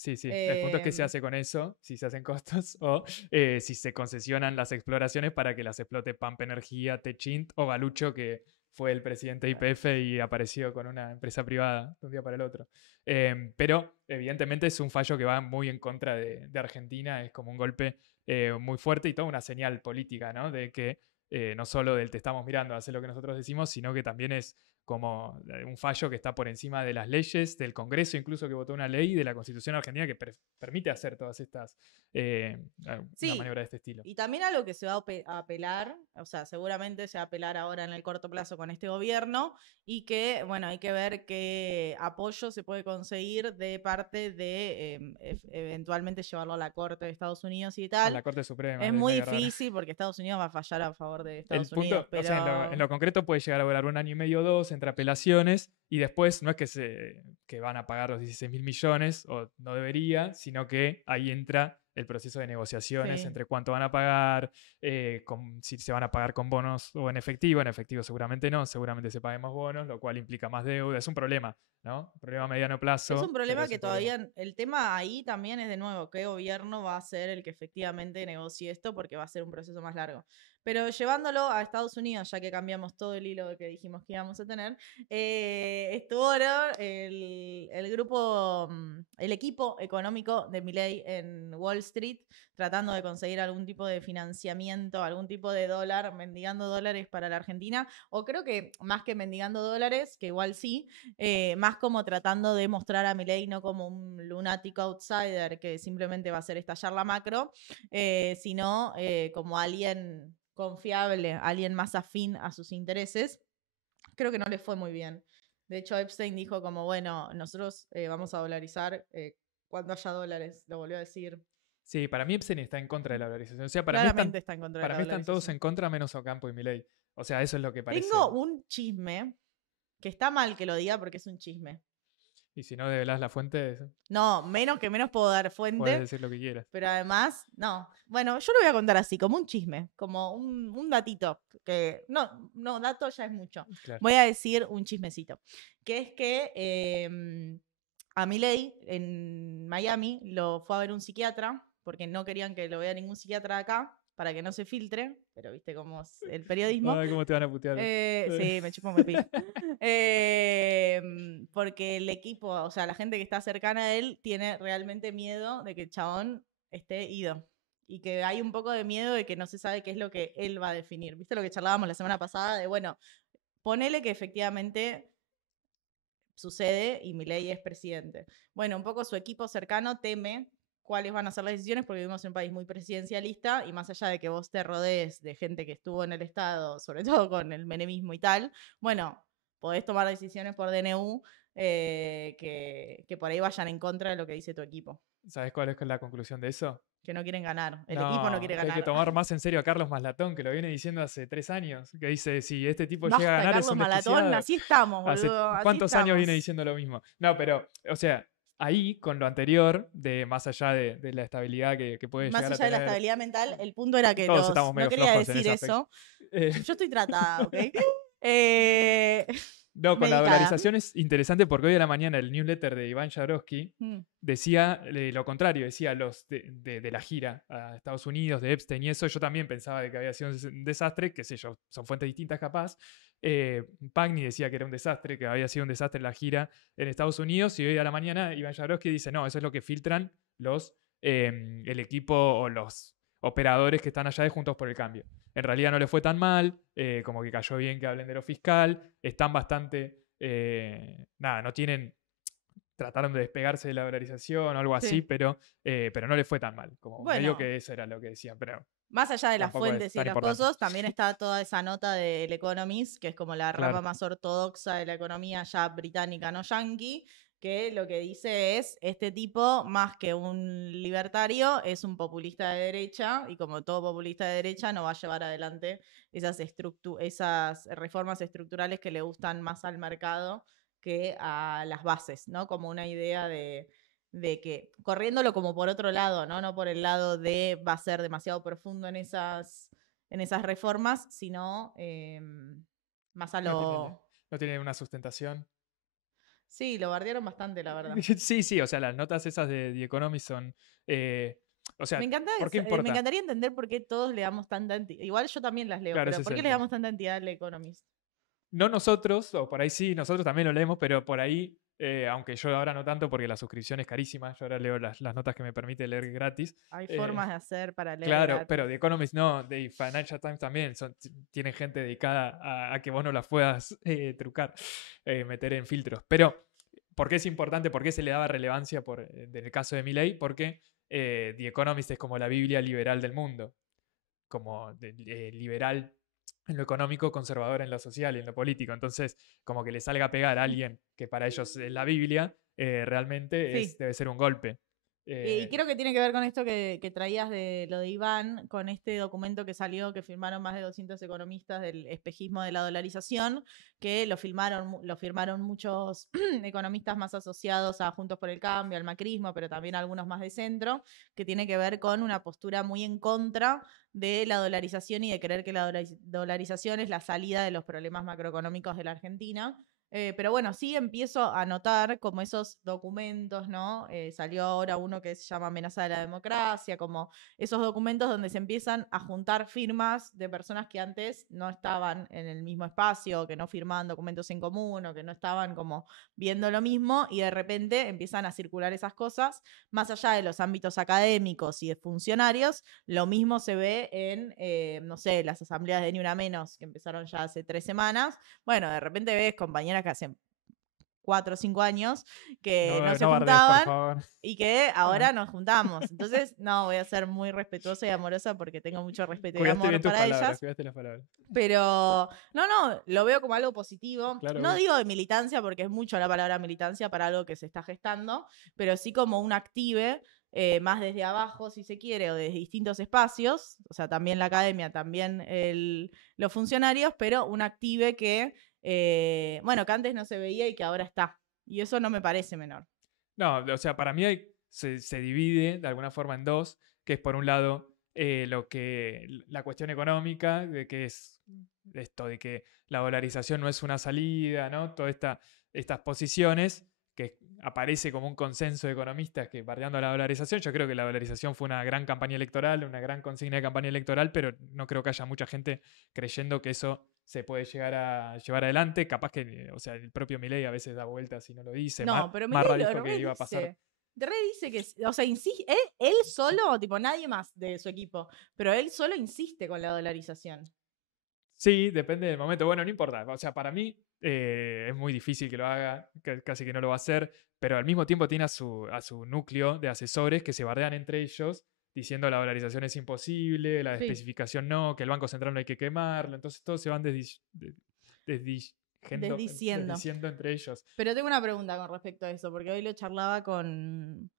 punto es qué se hace con eso, si se hacen costos o si se concesionan las exploraciones para que las explote Pampa Energía, Techint o Galucho, que fue el presidente de YPF y apareció con una empresa privada de un día para el otro. Pero evidentemente es un fallo que va muy en contra de Argentina, es como un golpe muy fuerte y toda una señal política, ¿no? De que no solo del te estamos mirando, hacer lo que nosotros decimos, sino que también es como un fallo que está por encima de las leyes, del Congreso incluso que votó una ley, de la Constitución argentina que permite hacer todas estas, una Sí, maniobra de este estilo. y también algo que se va a apelar, o sea, seguramente se va a apelar ahora en el corto plazo con este gobierno y que, bueno, hay que ver qué apoyo se puede conseguir de parte de eventualmente llevarlo a la Corte de Estados Unidos y A tal. la Corte Suprema. Es es muy medio raro. difícil porque Estados Unidos va a fallar a favor de El Estados punto, Unidos, o pero... sea, en lo concreto puede llegar a durar 1 año y medio o 2 entre apelaciones y después no es que van a pagar los 16.000 millones o no debería, sino que ahí entra el proceso de negociaciones Sí. entre cuánto van a pagar, si se van a pagar con bonos o en efectivo seguramente no, seguramente se paguen más bonos, lo cual implica más deuda, es un problema, ¿no? Un problema a mediano plazo. Es un problema pero es que un problema. todavía, el tema ahí también es de nuevo, qué gobierno va a ser el que efectivamente negocie esto porque va a ser un proceso más largo. Pero llevándolo a Estados Unidos, ya que cambiamos todo el hilo que dijimos que íbamos a tener, estuvo el grupo, el equipo económico de Milei en Wall Street tratando de conseguir algún tipo de financiamiento, algún tipo de dólar, mendigando dólares para la Argentina, o creo que más que mendigando dólares, que igual sí, más como tratando de mostrar a Milei no como un lunático outsider que simplemente va a hacer estallar la macro, sino como alguien confiable, alguien más afín a sus intereses. Creo que no le fue muy bien. De hecho, Epstein dijo como, bueno, nosotros vamos a dolarizar cuando haya dólares, lo volvió a decir. Sí, para mí Epstein está en contra de la dolarización. O sea, para Claramente está en contra de la mí están todos dolarización. en contra menos Ocampo y Milei. O sea, eso es lo que parece. Tengo un chisme, que está mal que lo diga porque es un chisme. Y si no develás la fuente, No, menos puedo dar fuente. puedes decir lo que quieras. Pero además, no. Bueno, yo lo voy a contar así, como un chisme, como un datito. Que no, dato ya es mucho. Claro. Voy a decir un chismecito. Que es que a Milei en Miami lo fue a ver un psiquiatra, porque no querían que lo vea ningún psiquiatra de acá, para que no se filtre. Pero viste cómo es el periodismo. Ay, cómo te van a putear. Sí, me chupo mi pi. Porque el equipo, o sea, la gente que está cercana a él tiene realmente miedo de que el chabón esté ido. Y que hay un poco de miedo de que no se sabe qué es lo que él va a definir. ¿Viste lo que charlábamos la semana pasada? De, bueno, ponele que efectivamente sucede y Milei es presidente. Bueno, un poco su equipo cercano teme cuáles van a ser las decisiones porque vivimos en un país muy presidencialista y más allá de que vos te rodees de gente que estuvo en el Estado, sobre todo con el menemismo y tal, bueno, podés tomar decisiones por DNU que por ahí vayan en contra de lo que dice tu equipo. ¿Sabes cuál es la conclusión de eso? Que no quieren ganar. El equipo no quiere que hay ganar. que tomar más en serio a Carlos Maslatón, que lo viene diciendo hace 3 años. Que dice, si este tipo Basta, llega a ganar Carlos es un Malatón, desquiciado. así estamos, boludo. Así ¿Cuántos años estamos. viene diciendo lo mismo? No, pero, o sea, ahí con lo anterior, más allá de la estabilidad que puede Más llegar a allá de la tener. estabilidad mental, el punto era que Todos estamos no medio quería flojos en decir ese eso. aspecto. Yo estoy tratada, ¿ok? No, con la medicada. dolarización es interesante porque hoy a la mañana el newsletter de Iván Jabrowski Mm. decía lo contrario, decía los de la gira a Estados Unidos, de Epstein y eso, yo también pensaba de que había sido un desastre, qué sé yo, son fuentes distintas capaz. Pagni decía que era un desastre, que había sido un desastre la gira en Estados Unidos y hoy a la mañana Iván Jabrowski dice, no, eso es lo que filtran el equipo o los operadores que están allá de Juntos por el Cambio. En realidad no le fue tan mal, como que cayó bien que hablen de lo fiscal, están bastante, no tienen, trataron de despegarse de la dolarización o algo así, Sí. pero no le fue tan mal, como Bueno. medio que eso era lo que decían, pero Más allá de las tampoco es fuentes y tan los importante. cosas, también está toda esa nota del Economist, que es como la rama Claro. más ortodoxa de la economía ya británica, no yankee, que lo que dice es, este tipo, más que un libertario, es un populista de derecha, y como todo populista de derecha, no va a llevar adelante esas reformas estructurales que le gustan más al mercado que a las bases, ¿no? Como una idea de que, corriéndolo como por otro lado, no por el lado de va a ser demasiado profundo en esas reformas, sino más a lo... No tiene una sustentación. Sí, lo bardearon bastante, la verdad. Sí, o sea, las notas esas de The Economist son... o sea, ¿por qué importa? Me encantaría entender por qué todos le damos tanta entidad. Igual yo también las leo, Claro, pero ese es ¿por qué el le tema. damos tanta entidad al Economist? No nosotros, o por ahí sí, nosotros también lo leemos, pero por ahí aunque yo ahora no tanto porque la suscripción es carísima. Yo ahora leo las notas que me permite leer gratis. Hay formas de hacer para leer Claro, gratis. pero The Economist no, The Financial Times también. Tienen gente dedicada a que vos no las puedas trucar, meter en filtros. Pero, ¿por qué es importante? ¿Por qué se le daba relevancia en el caso de Milei? Porque The Economist es como la Biblia liberal del mundo. Como liberal en lo económico, conservador en lo social y en lo político. Entonces, como que le salga a pegar a alguien que para ellos es la Biblia, realmente Sí. debe ser un golpe. Y creo que tiene que ver con esto que traías de lo de Iván, con este documento que salió, que firmaron más de 200 economistas del espejismo de la dolarización, que lo firmaron muchos economistas más asociados a Juntos por el Cambio, al macrismo, pero también algunos más de centro, que tiene que ver con una postura muy en contra de la dolarización y de creer que la dolarización es la salida de los problemas macroeconómicos de la Argentina. Pero bueno, sí empiezo a notar como esos documentos, ¿no? Salió ahora uno que se llama Amenaza de la Democracia, como esos documentos donde se empiezan a juntar firmas de personas que antes no estaban en el mismo espacio, que no firmaban documentos en común o que no estaban como viendo lo mismo y de repente empiezan a circular esas cosas, más allá de los ámbitos académicos y de funcionarios. Lo mismo se ve en, no sé, las asambleas de Ni Una Menos, que empezaron ya hace 3 semanas. Bueno, de repente ves compañeras que hacen 4 o 5 años que no se bardees, por juntaban favor. y que ahora nos juntamos. Entonces, no, voy a ser muy respetuosa y amorosa porque tengo mucho respeto y Cuidaste amor bien tus para palabras, ellas. cuidaste las palabras. Pero, no, lo veo como algo positivo. Claro, No obvio. digo de militancia, porque es mucho la palabra militancia para algo que se está gestando, pero sí como un active, más desde abajo, si se quiere, o desde distintos espacios, o sea, también la academia, también los funcionarios, pero un active que, bueno, que antes no se veía y que ahora está. Y eso no me parece menor. No, o sea, para mí se divide de alguna forma en dos, que es por un lado la cuestión económica, de que es esto, de que la dolarización no es una salida, ¿no? Todas estas posiciones que aparece como un consenso de economistas que bardeando la dolarización. Yo creo que la dolarización fue una gran campaña electoral, una gran consigna de campaña electoral, pero no creo que haya mucha gente creyendo que eso se puede llegar a llevar adelante. Capaz que, o sea, el propio Milei a veces da vueltas y no lo dice. No, pero Marra Milei dijo lo que iba a pasar. dice. Re dice que, o sea, insiste, él solo, tipo nadie más de su equipo, pero él solo insiste con la dolarización. Sí, depende del momento. Bueno, no importa. O sea, para mí es muy difícil que lo haga, casi que no lo va a hacer, pero al mismo tiempo tiene a su núcleo de asesores que se bardean entre ellos diciendo la dolarización es imposible, la Sí. especificación no, que el Banco Central no hay que quemarlo. Entonces todos se van desdiciendo entre ellos. Pero tengo una pregunta con respecto a eso, porque hoy lo charlaba con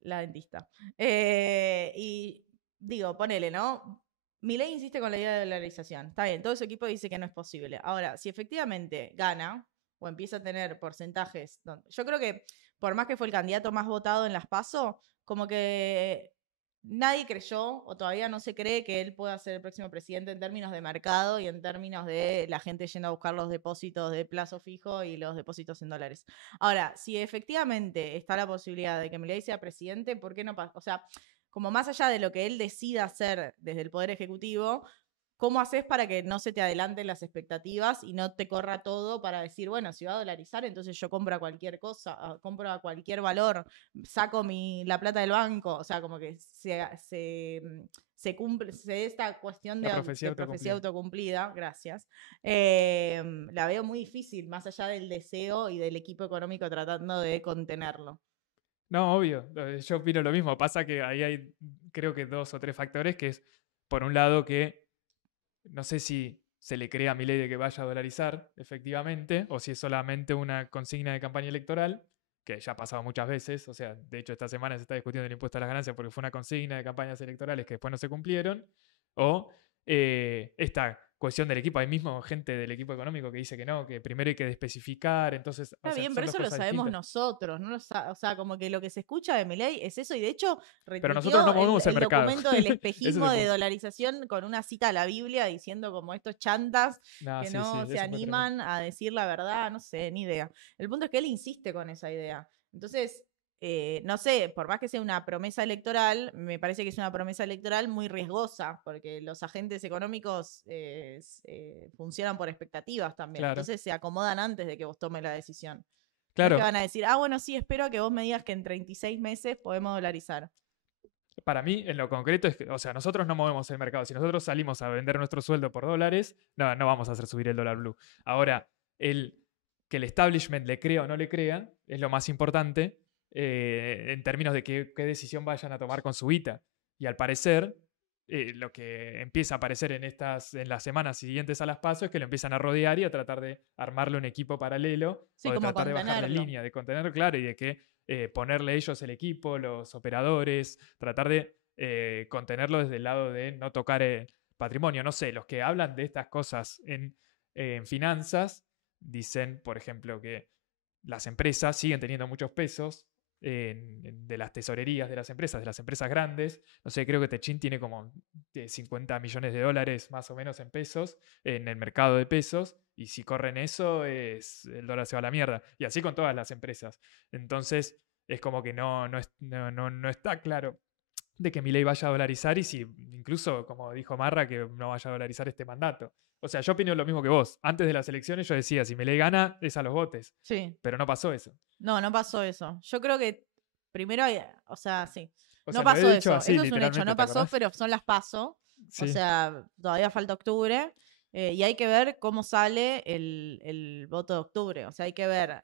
la dentista. Y digo, ponele, ¿no? Milei insiste con la idea de dolarización. Está bien, todo su equipo dice que no es posible. Ahora, si efectivamente gana o empieza a tener porcentajes, yo creo que por más que fue el candidato más votado en las PASO, como que nadie creyó o todavía no se cree que él pueda ser el próximo presidente en términos de mercado y en términos de la gente yendo a buscar los depósitos de plazo fijo y los depósitos en dólares. Ahora, si efectivamente está la posibilidad de que Milei sea presidente, ¿por qué no pasa? O sea, como más allá de lo que él decida hacer desde el Poder Ejecutivo, ¿cómo haces para que no se te adelanten las expectativas y no te corra todo para decir, bueno, si va a dolarizar, entonces yo compro a cualquier cosa, compro a cualquier valor, saco la plata del banco? O sea, como que se cumple esta cuestión La de profecía autocumplida, gracias. La veo muy difícil, más allá del deseo y del equipo económico tratando de contenerlo. No, obvio. Yo opino lo mismo. Pasa que ahí hay, creo que 2 o 3 factores, que es, por un lado, que no sé si se le cree a Milei de que vaya a dolarizar, efectivamente, o si es solamente una consigna de campaña electoral, que ya ha pasado muchas veces. O sea, de hecho, esta semana se está discutiendo el impuesto a las ganancias porque fue una consigna de campañas electorales que después no se cumplieron. O esta cuestión del equipo. Hay mismo gente del equipo económico que dice que no, que primero hay que especificar. Entonces, Está bien, pero eso lo sabemos nosotros, ¿no? O sea, como que lo que se escucha de Milei es eso, y de hecho pero nosotros no movemos el mercado. documento del espejismo de dolarización con una cita a la Biblia diciendo como estos chantas que no se animan a decir la verdad, no sé, ni idea. El punto es que él insiste con esa idea. Entonces, no sé, por más que sea una promesa electoral, me parece que es una promesa electoral muy riesgosa, porque los agentes económicos funcionan por expectativas también. Claro. Entonces se acomodan antes de que vos tomes la decisión. No es Claro, que van a decir, bueno, sí, espero a que vos me digas que en 36 meses podemos dolarizar. para mí, en lo concreto, es que, o sea, nosotros no movemos el mercado. Si nosotros salimos a vender nuestro sueldo por dólares, no vamos a hacer subir el dólar blue. Ahora, que el establishment le crea o no le crea es lo más importante en términos de qué decisión vayan a tomar con su guita. Y al parecer, lo que empieza a aparecer en las semanas siguientes a las PASO es que lo empiezan a rodear y a tratar de armarle un equipo paralelo Sí, o de como tratar de bajar la contenerlo. línea, de contenerlo, claro, y de que ponerle ellos el equipo, los operadores, tratar de contenerlo desde el lado de no tocar el patrimonio. No sé, los que hablan de estas cosas en finanzas dicen, por ejemplo, que las empresas siguen teniendo muchos pesos de las tesorerías de las empresas grandes. No sé, creo que Techin tiene como 50 millones de dólares más o menos en pesos en el mercado de pesos. Y si corren eso, el dólar se va a la mierda. Y así con todas las empresas. Entonces, es como que no está claro de que Milei vaya a dolarizar y si incluso, como dijo Marra, que no vaya a dolarizar este mandato. O sea, yo opino lo mismo que vos. Antes de las elecciones yo decía, si Milei gana, es a los votos. Sí. Pero no pasó eso. No pasó eso. Yo creo que primero o sea, sí. O No sea, lo pasó he dicho eso. así, Eso es un hecho. literalmente, No ¿te pasó, acordás? pero son las PASO. O Sí. sea, todavía falta octubre. Y hay que ver cómo sale el voto de octubre. O sea, hay que ver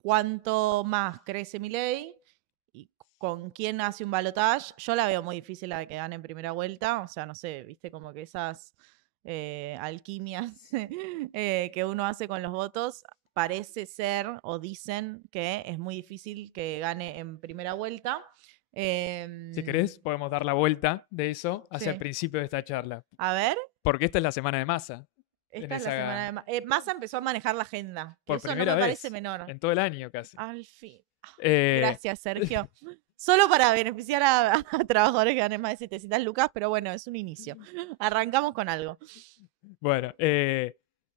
cuánto más crece Milei y con quién hace un balotaje. Yo la veo muy difícil la de que gane en primera vuelta. O sea, no sé, viste como que esas alquimias que uno hace con los votos parece ser o dicen que es muy difícil que gane en primera vuelta. Si querés, podemos dar la vuelta de eso hacia el Sí. principio de esta charla. A ver, Porque esta es la semana de Massa. esta es la semana de Massa empezó a manejar la agenda. Que Por eso no primera me parece vez. menor. En todo el año casi. Al fin. Eh, Gracias, Sergio. Solo para beneficiar a trabajadores que ganen más de 700 lucas, pero bueno, es un inicio. Arrancamos con algo. Bueno,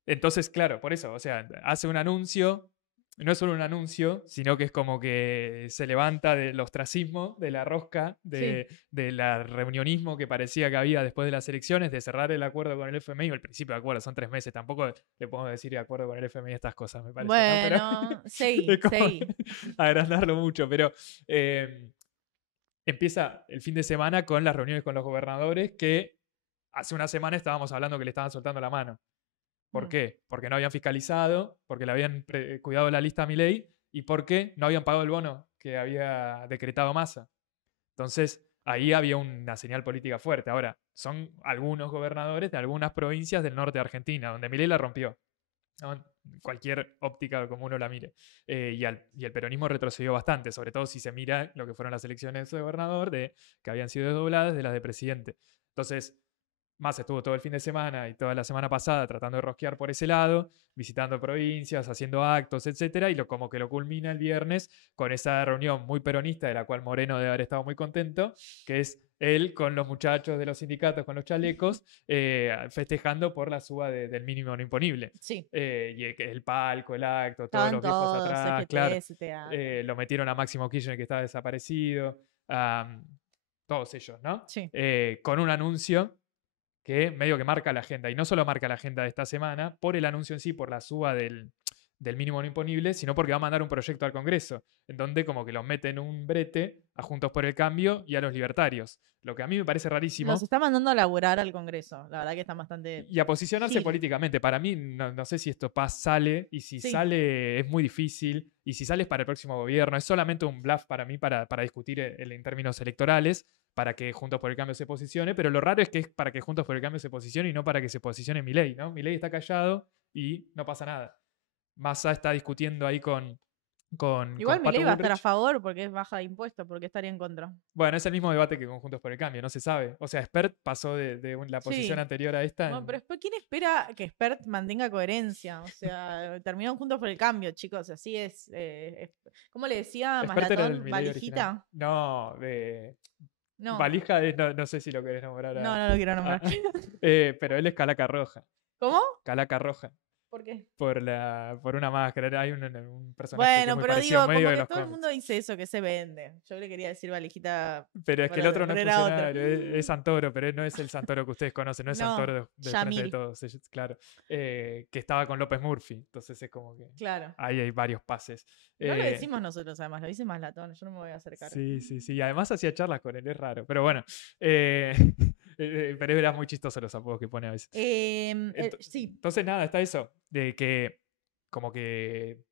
entonces, claro, por eso, o sea, hace un anuncio, no es solo un anuncio, sino que es como que se levanta del ostracismo, de la rosca, del reunionismo que parecía que había después de las elecciones, de cerrar el acuerdo con el FMI, o el principio de acuerdo, son 3 meses, tampoco le podemos decir de acuerdo con el FMI estas cosas, me parece. Bueno, ¿no? Pero seguí, es como seguí. agrandarlo mucho, pero empieza el fin de semana con las reuniones con los gobernadores que hace una semana estábamos hablando que le estaban soltando la mano. ¿Por qué? Porque no habían fiscalizado, porque le habían cuidado la lista a Milei y porque no habían pagado el bono que había decretado Massa. Entonces, ahí había una señal política fuerte. Ahora, son algunos gobernadores de algunas provincias del norte de Argentina, donde Milei la rompió. ¿No? Cualquier óptica como uno la mire. Y el peronismo retrocedió bastante, sobre todo si se mira lo que fueron las elecciones de gobernador, que habían sido desdobladas de las de presidente. Entonces, Massa estuvo todo el fin de semana y toda la semana pasada tratando de rosquear por ese lado, visitando provincias, haciendo actos, etcétera, y como que lo culmina el viernes con esa reunión muy peronista de la cual Moreno debe haber estado muy contento, que es él con los muchachos de los sindicatos, con los chalecos, festejando por la suba del mínimo no imponible. Sí. Y el palco, el acto, todos Estaban los viejos todos, atrás, CGT, claro. STA. Lo metieron a Máximo Kirchner que estaba desaparecido. Todos ellos, ¿no? Sí. Con un anuncio que medio que marca la agenda. Y no solo marca la agenda de esta semana por el anuncio en sí, por la suba del mínimo no imponible, sino porque va a mandar un proyecto al Congreso, en donde como que los mete en un brete a Juntos por el Cambio y a los libertarios. Lo que a mí me parece rarísimo. Los está mandando a laburar al Congreso. La verdad que están bastante... Y a posicionarse políticamente. Para mí, no sé si esto sale, y si sale es muy difícil, y si sale es para el próximo gobierno. Es solamente un bluff para mí para discutir en términos electorales, para que Juntos por el Cambio se posicione, pero lo raro es que es para que Juntos por el Cambio se posicione y no para que se posicione Milei, ¿no? Milei está callado y no pasa nada. Massa está discutiendo ahí con Igual Pato Milei va a estar a Bullrich. favor porque es baja de impuestos, porque estaría en contra. Bueno, es el mismo debate que con Juntos por el Cambio, no se sabe. O sea, Spert pasó de la posición anterior a esta. No, pero ¿quién espera que Spert mantenga coherencia? O sea, terminaron Juntos por el Cambio, chicos. Así es. ¿Cómo le decía Maslatón? ¿Valijita? No, No. Valija no sé si lo querés nombrar. No lo quiero nombrar. Pero él es Calaca Roja. ¿Cómo? Calaca Roja. ¿Por qué? por una máscara. Hay un personaje que es Bueno, muy pero parecido digo, medio como de que los todo el cómics. mundo dice eso, que se vende. Yo le quería decir valijita, Pero es que el otro no es era otro. funcionario, es Santoro, pero no es el Santoro que ustedes conocen, no es Santoro No, del Frente de Yamil, Todos, claro. Que estaba con López Murphy, entonces es como que claro. ahí hay varios pases. No lo Eh, decimos nosotros, además, lo dice Maslatón, yo no me voy a hacer cargo. sí, además hacía charlas con él, es raro, pero bueno. Pero era muy chistoso los apodos que pone a veces. Sí, Entonces nada, está eso, de que como que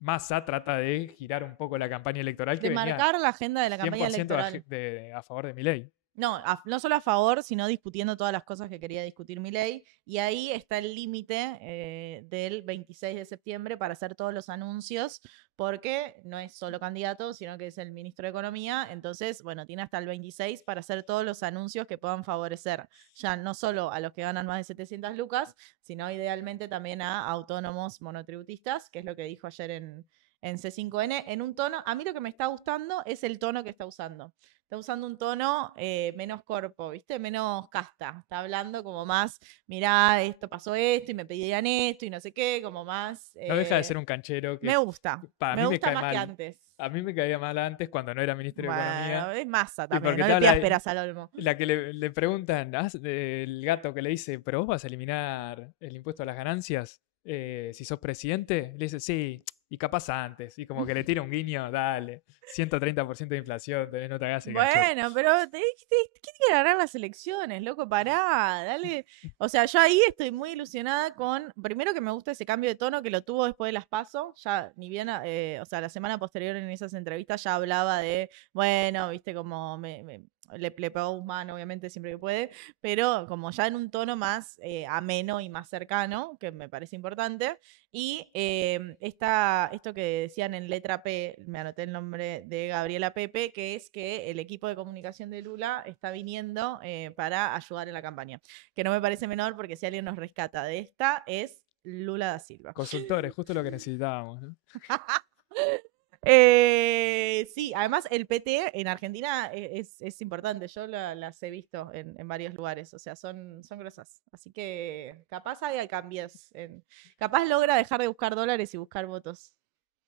Massa trata de girar un poco la campaña electoral que de venía marcar la agenda de la campaña 100% electoral. a favor de Milei. No, no solo a favor, sino discutiendo todas las cosas que quería discutir Milei. Y ahí está el límite del 26 de septiembre para hacer todos los anuncios, porque no es solo candidato, sino que es el ministro de Economía. Entonces, bueno, tiene hasta el 26 para hacer todos los anuncios que puedan favorecer ya no solo a los que ganan más de 700 lucas, sino idealmente también a autónomos monotributistas, que es lo que dijo ayer en C5N, en un tono, a mí lo que me está gustando es el tono que está usando. Está usando un tono menos corpo, ¿viste? Menos casta. Está hablando como más, mirá, esto pasó esto y me pedían esto y no sé qué, como más... No deja de ser un canchero que me gusta. a Me mí me gusta cae más que mal. antes. A mí me caía mal antes cuando no era ministro de Economía. Bueno, es masa Y también, porque no le tal, pidas peras al olmo. la que le preguntan, el gato que le dice, ¿pero vos vas a eliminar el impuesto a las ganancias si sos presidente? Le dice, sí, y capaz antes. Y como que le tira un guiño, dale, 130% de inflación, no te hagas el ganchón. Bueno, pero ¿quién tiene que ganar las elecciones, loco? Pará, dale. O sea, yo ahí estoy muy ilusionada con, primero que me gusta ese cambio de tono que lo tuvo después de las PASO, ya ni bien, o sea, la semana posterior en esas entrevistas ya hablaba de, bueno, viste, como le pegó Guzmán, obviamente, siempre que puede, pero como ya en un tono más ameno y más cercano, que me parece importante. Y esto que decían en letra P, me anoté el nombre de Gabriela Pepe, que es que el equipo de comunicación de Lula está viniendo para ayudar en la campaña. Que no me parece menor porque si alguien nos rescata de esta es Lula da Silva. Consultores, justo lo que necesitábamos, ¿no? Sí, además el PT en Argentina es importante, yo las he visto en varios lugares, o sea, son grosas. Así que capaz hay cambios, capaz logra dejar de buscar dólares y buscar votos.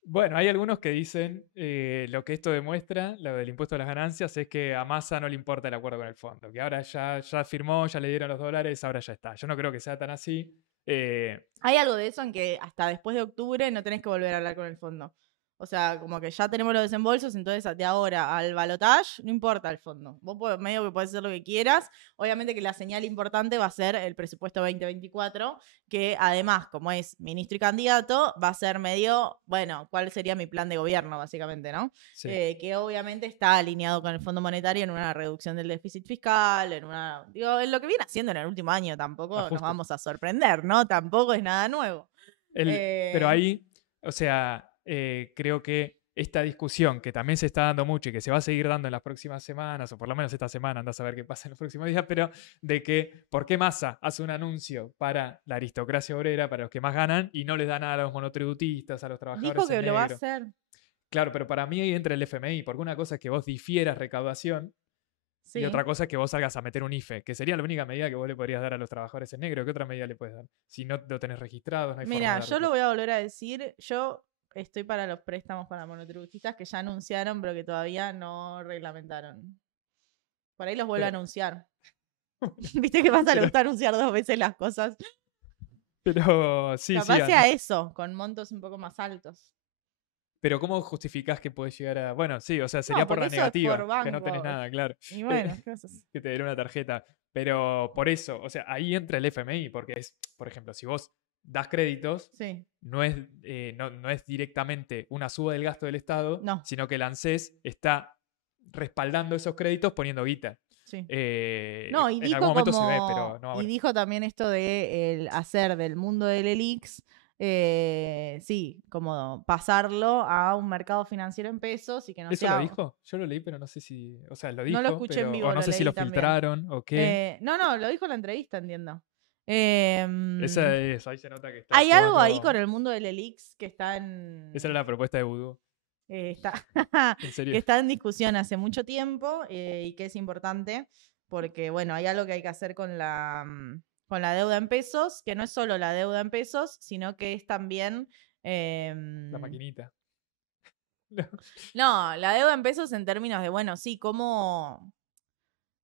Bueno, hay algunos que dicen lo que esto demuestra, lo del impuesto a las ganancias, es que a Massa no le importa el acuerdo con el fondo, que ahora ya firmó, ya le dieron los dólares, ahora ya está. Yo no creo que sea tan así. Hay algo de eso en que hasta después de octubre no tenés que volver a hablar con el fondo. O sea, como que ya tenemos los desembolsos, entonces de ahora al balotage no importa el fondo. Vos medio que podés hacer lo que quieras. Obviamente que la señal importante va a ser el presupuesto 2024, que además, como es ministro y candidato, va a ser medio, bueno, ¿cuál sería mi plan de gobierno, básicamente, no? Sí. Que obviamente está alineado con el Fondo Monetario en una reducción del déficit fiscal, en lo que viene haciendo en el último año, tampoco Ajuste. nos vamos a sorprender, ¿no? Tampoco es nada nuevo. Pero ahí, o sea, creo que esta discusión que también se está dando mucho y que se va a seguir dando en las próximas semanas, o por lo menos esta semana, andás a ver qué pasa en los próximos días, pero de que por qué Massa hace un anuncio para la aristocracia obrera, para los que más ganan, y no les da nada a los monotributistas, a los trabajadores Dijo que en lo va a negro. hacer. Claro, pero para mí ahí entra el FMI, porque una cosa es que vos difieras recaudación Sí. y otra cosa es que vos salgas a meter un IFE, que sería la única medida que vos le podrías dar a los trabajadores en negro. ¿Qué otra medida le puedes dar? Si no lo tenés registrado, no hay forma Mira, de yo darle. lo voy a volver a decir. Yo estoy para los préstamos para monotributistas que ya anunciaron, pero que todavía no reglamentaron. Por ahí los vuelvo a anunciar. ¿Viste qué pasa? Le gusta anunciar 2 veces las cosas. Pero sí, Capaz sí. sea eso, con montos un poco más altos. Pero ¿cómo justificás que podés llegar a...? Bueno, sí, o sea, sería No, por la porque eso es negativa, por que no tenés banco. nada, claro. Y bueno, ¿qué haces? Que te den una tarjeta. Pero por eso, o sea, ahí entra el FMI, porque es, por ejemplo, si vos das créditos, Sí. no es directamente una suba del gasto del Estado, No. sino que el ANSES está respaldando esos créditos poniendo guita. Sí. No, y en dijo algún momento como, se ve, pero no ahora. y dijo también esto de el hacer del mundo del ELIX, sí, como pasarlo a un mercado financiero en pesos y que no ¿Eso sea... lo dijo? Yo lo leí, pero no sé si... O sea, lo No dijo, lo escuché en pero... vivo, O no lo sé si leí lo también. filtraron o qué. No, lo dijo en la entrevista, entiendo. Esa es, ahí se nota que está Hay algo ahí jugando... con el mundo del ELIX que está en... Esa era la propuesta de Vudú. Está, En serio. que está en discusión hace mucho tiempo y que es importante porque, bueno, hay algo que hay que hacer con con la deuda en pesos, que no es solo la deuda en pesos, sino que es también... La maquinita. No, la deuda en pesos en términos de, bueno, sí, ¿cómo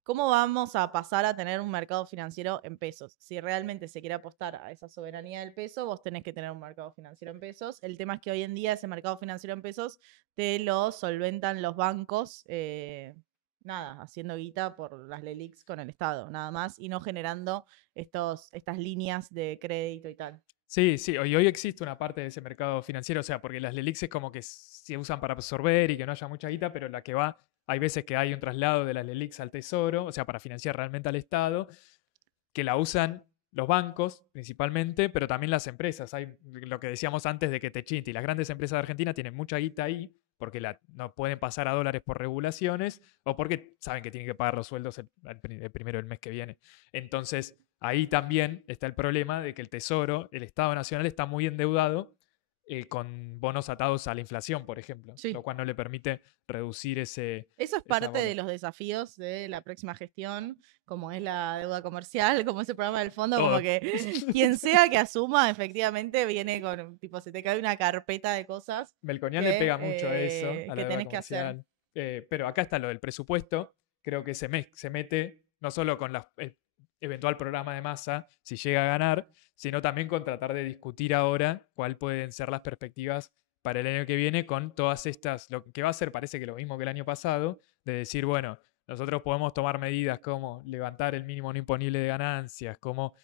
vamos a pasar a tener un mercado financiero en pesos? Si realmente se quiere apostar a esa soberanía del peso, vos tenés que tener un mercado financiero en pesos. El tema es que hoy en día ese mercado financiero en pesos te lo solventan los bancos, nada, haciendo guita por las LELIQs con el Estado, nada más, y no generando estas líneas de crédito y tal. Sí, sí, hoy existe una parte de ese mercado financiero, o sea, porque las LELIQs es como que se usan para absorber y que no haya mucha guita, pero la que va, hay veces que hay un traslado de las LELIQs al Tesoro, o sea, para financiar realmente al Estado, que la usan los bancos principalmente, pero también las empresas. Hay lo que decíamos antes de que Techint y las grandes empresas de Argentina tienen mucha guita ahí, porque no pueden pasar a dólares por regulaciones o porque saben que tienen que pagar los sueldos el primero del mes que viene. Entonces, ahí también está el problema de que el Tesoro, el Estado Nacional, está muy endeudado con bonos atados a la inflación, por ejemplo, Sí. lo cual no le permite reducir ese... Eso es parte de los desafíos de la próxima gestión, como es la deuda comercial, como es el programa del fondo, Todo. como que quien sea que asuma, efectivamente viene con, tipo, se te cae una carpeta de cosas. Melconian que, le pega mucho a eso, a que la deuda tenés que hacer. comercial. Pero acá está lo del presupuesto. Creo que se mete no solo con el eventual programa de Massa, si llega a ganar, sino también con tratar de discutir ahora cuáles pueden ser las perspectivas para el año que viene con todas estas, lo que va a ser parece que lo mismo que el año pasado, de decir, bueno, nosotros podemos tomar medidas como levantar el mínimo no imponible de ganancias, como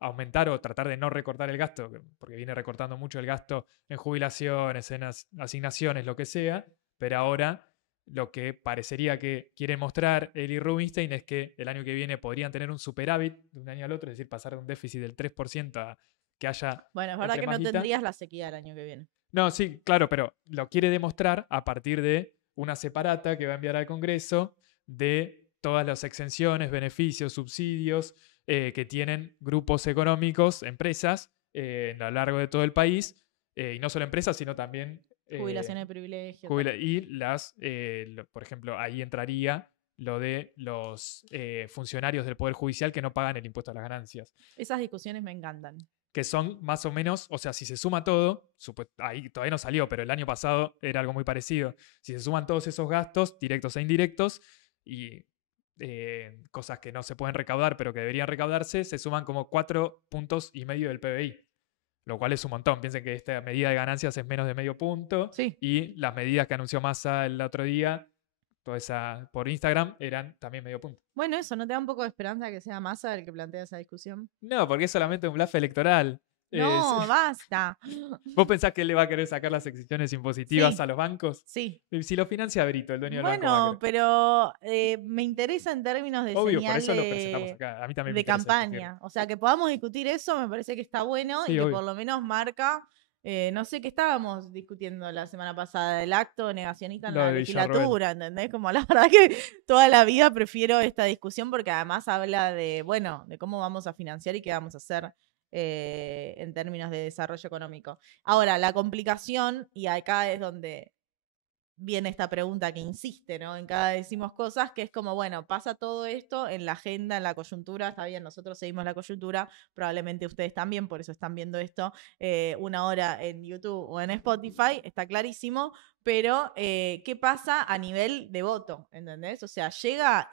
aumentar o tratar de no recortar el gasto, porque viene recortando mucho el gasto en jubilaciones, en asignaciones, lo que sea, pero ahora lo que parecería que quiere mostrar él y Rubinstein es que el año que viene podrían tener un superávit de un año al otro, es decir, pasar de un déficit del 3% a que haya... Bueno, es verdad que no tendrías la sequía el año que viene. No, sí, claro, pero lo quiere demostrar a partir de una separata que va a enviar al Congreso de todas las exenciones, beneficios, subsidios que tienen grupos económicos, empresas, a lo largo de todo el país, y no solo empresas, sino también... Jubilaciones de privilegio. y por ejemplo, ahí entraría lo de los funcionarios del Poder Judicial que no pagan el impuesto a las ganancias. Esas discusiones me encantan. Que son más o menos, o sea, si se suma todo, ahí todavía no salió, pero el año pasado era algo muy parecido. Si se suman todos esos gastos, directos e indirectos, y cosas que no se pueden recaudar, pero que deberían recaudarse, se suman como 4,5 puntos del PBI. Lo cual es un montón. Piensen que esta medida de ganancias es menos de medio punto. Sí. Y las medidas que anunció Massa el otro día, toda esa por Instagram, eran también medio punto. Bueno, eso, ¿no te da un poco de esperanza que sea Massa el que plantea esa discusión? No, porque es solamente un bluff electoral. No, basta. ¿Vos pensás que él le va a querer sacar las exenciones impositivas Sí. a los bancos? Sí. Si lo financia Brito, el dueño del banco. Bueno, pero me interesa en términos de Obvio, señal por eso lo presentamos acá. A mí también me de interesa campaña. discutirlo. O sea, que podamos discutir eso me parece que está bueno Sí, y que obvio. por lo menos marca, no sé qué estábamos discutiendo la semana pasada, el acto negacionista en Lo la de Villarroel. legislatura, ¿entendés? Como la verdad que toda la vida prefiero esta discusión porque además habla de, bueno, de cómo vamos a financiar y qué vamos a hacer en términos de desarrollo económico. Ahora, la complicación, y acá es donde viene esta pregunta que insiste, ¿no? En cada decimos cosas, que es como, bueno, pasa todo esto en la agenda, en la coyuntura, está bien, nosotros seguimos la coyuntura, probablemente ustedes también, por eso están viendo esto una hora en YouTube o en Spotify, está clarísimo, pero ¿qué pasa a nivel de voto? ¿Entendés? O sea, llega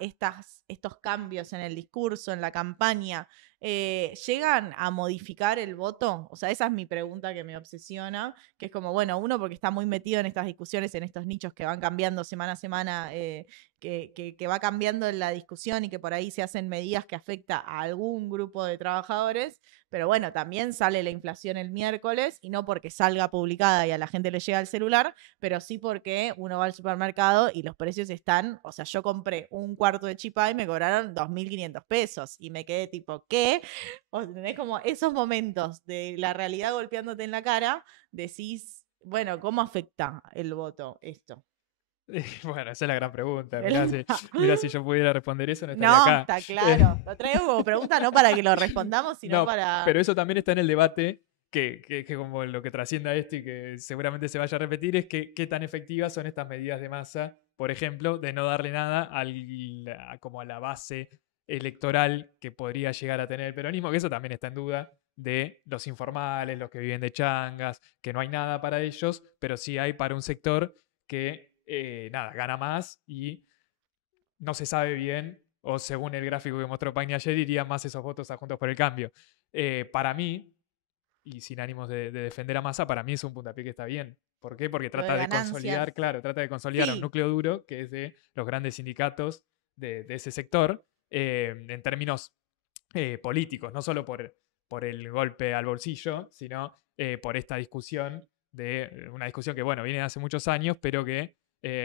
estos cambios en el discurso, en la campaña, ¿llegan a modificar el voto? O sea, esa es mi pregunta que me obsesiona, que es como, bueno, uno porque está muy metido en estas discusiones, en estos nichos que van cambiando semana a semana, que va cambiando en la discusión y que por ahí se hacen medidas que afecta a algún grupo de trabajadores, pero bueno, también sale la inflación el miércoles y no porque salga publicada y a la gente le llega el celular, pero sí porque uno va al supermercado y los precios están, o sea, yo compré un cuarto de chipá y me cobraron 2.500 pesos y me quedé tipo, ¿qué? O tenés como esos momentos de la realidad golpeándote en la cara, decís, bueno, ¿cómo afecta el voto esto? Bueno, esa es la gran pregunta. Mirá si yo pudiera responder eso, no estaría No, acá. está claro. Lo traigo como pregunta no para que lo respondamos, sino No, para... pero eso también está en el debate, que como lo que trasciende a esto y que seguramente se vaya a repetir, es que qué tan efectivas son estas medidas de Massa, por ejemplo, de no darle nada como a la base electoral que podría llegar a tener el peronismo, que eso también está en duda, de los informales, los que viven de changas, que no hay nada para ellos, pero sí hay para un sector que, nada, gana más y no se sabe bien, o según el gráfico que mostró Pagni ayer, irían más esos votos a Juntos por el Cambio. Para mí, y sin ánimos de defender a Massa, para mí es un puntapié que está bien. ¿Por qué? Porque Lo de trata de ganancias. consolidar, claro, trata de consolidar a un Sí, núcleo duro que es de los grandes sindicatos de ese sector, en términos políticos, no solo por el golpe al bolsillo, sino por esta discusión, de una discusión que, bueno, viene de hace muchos años, pero que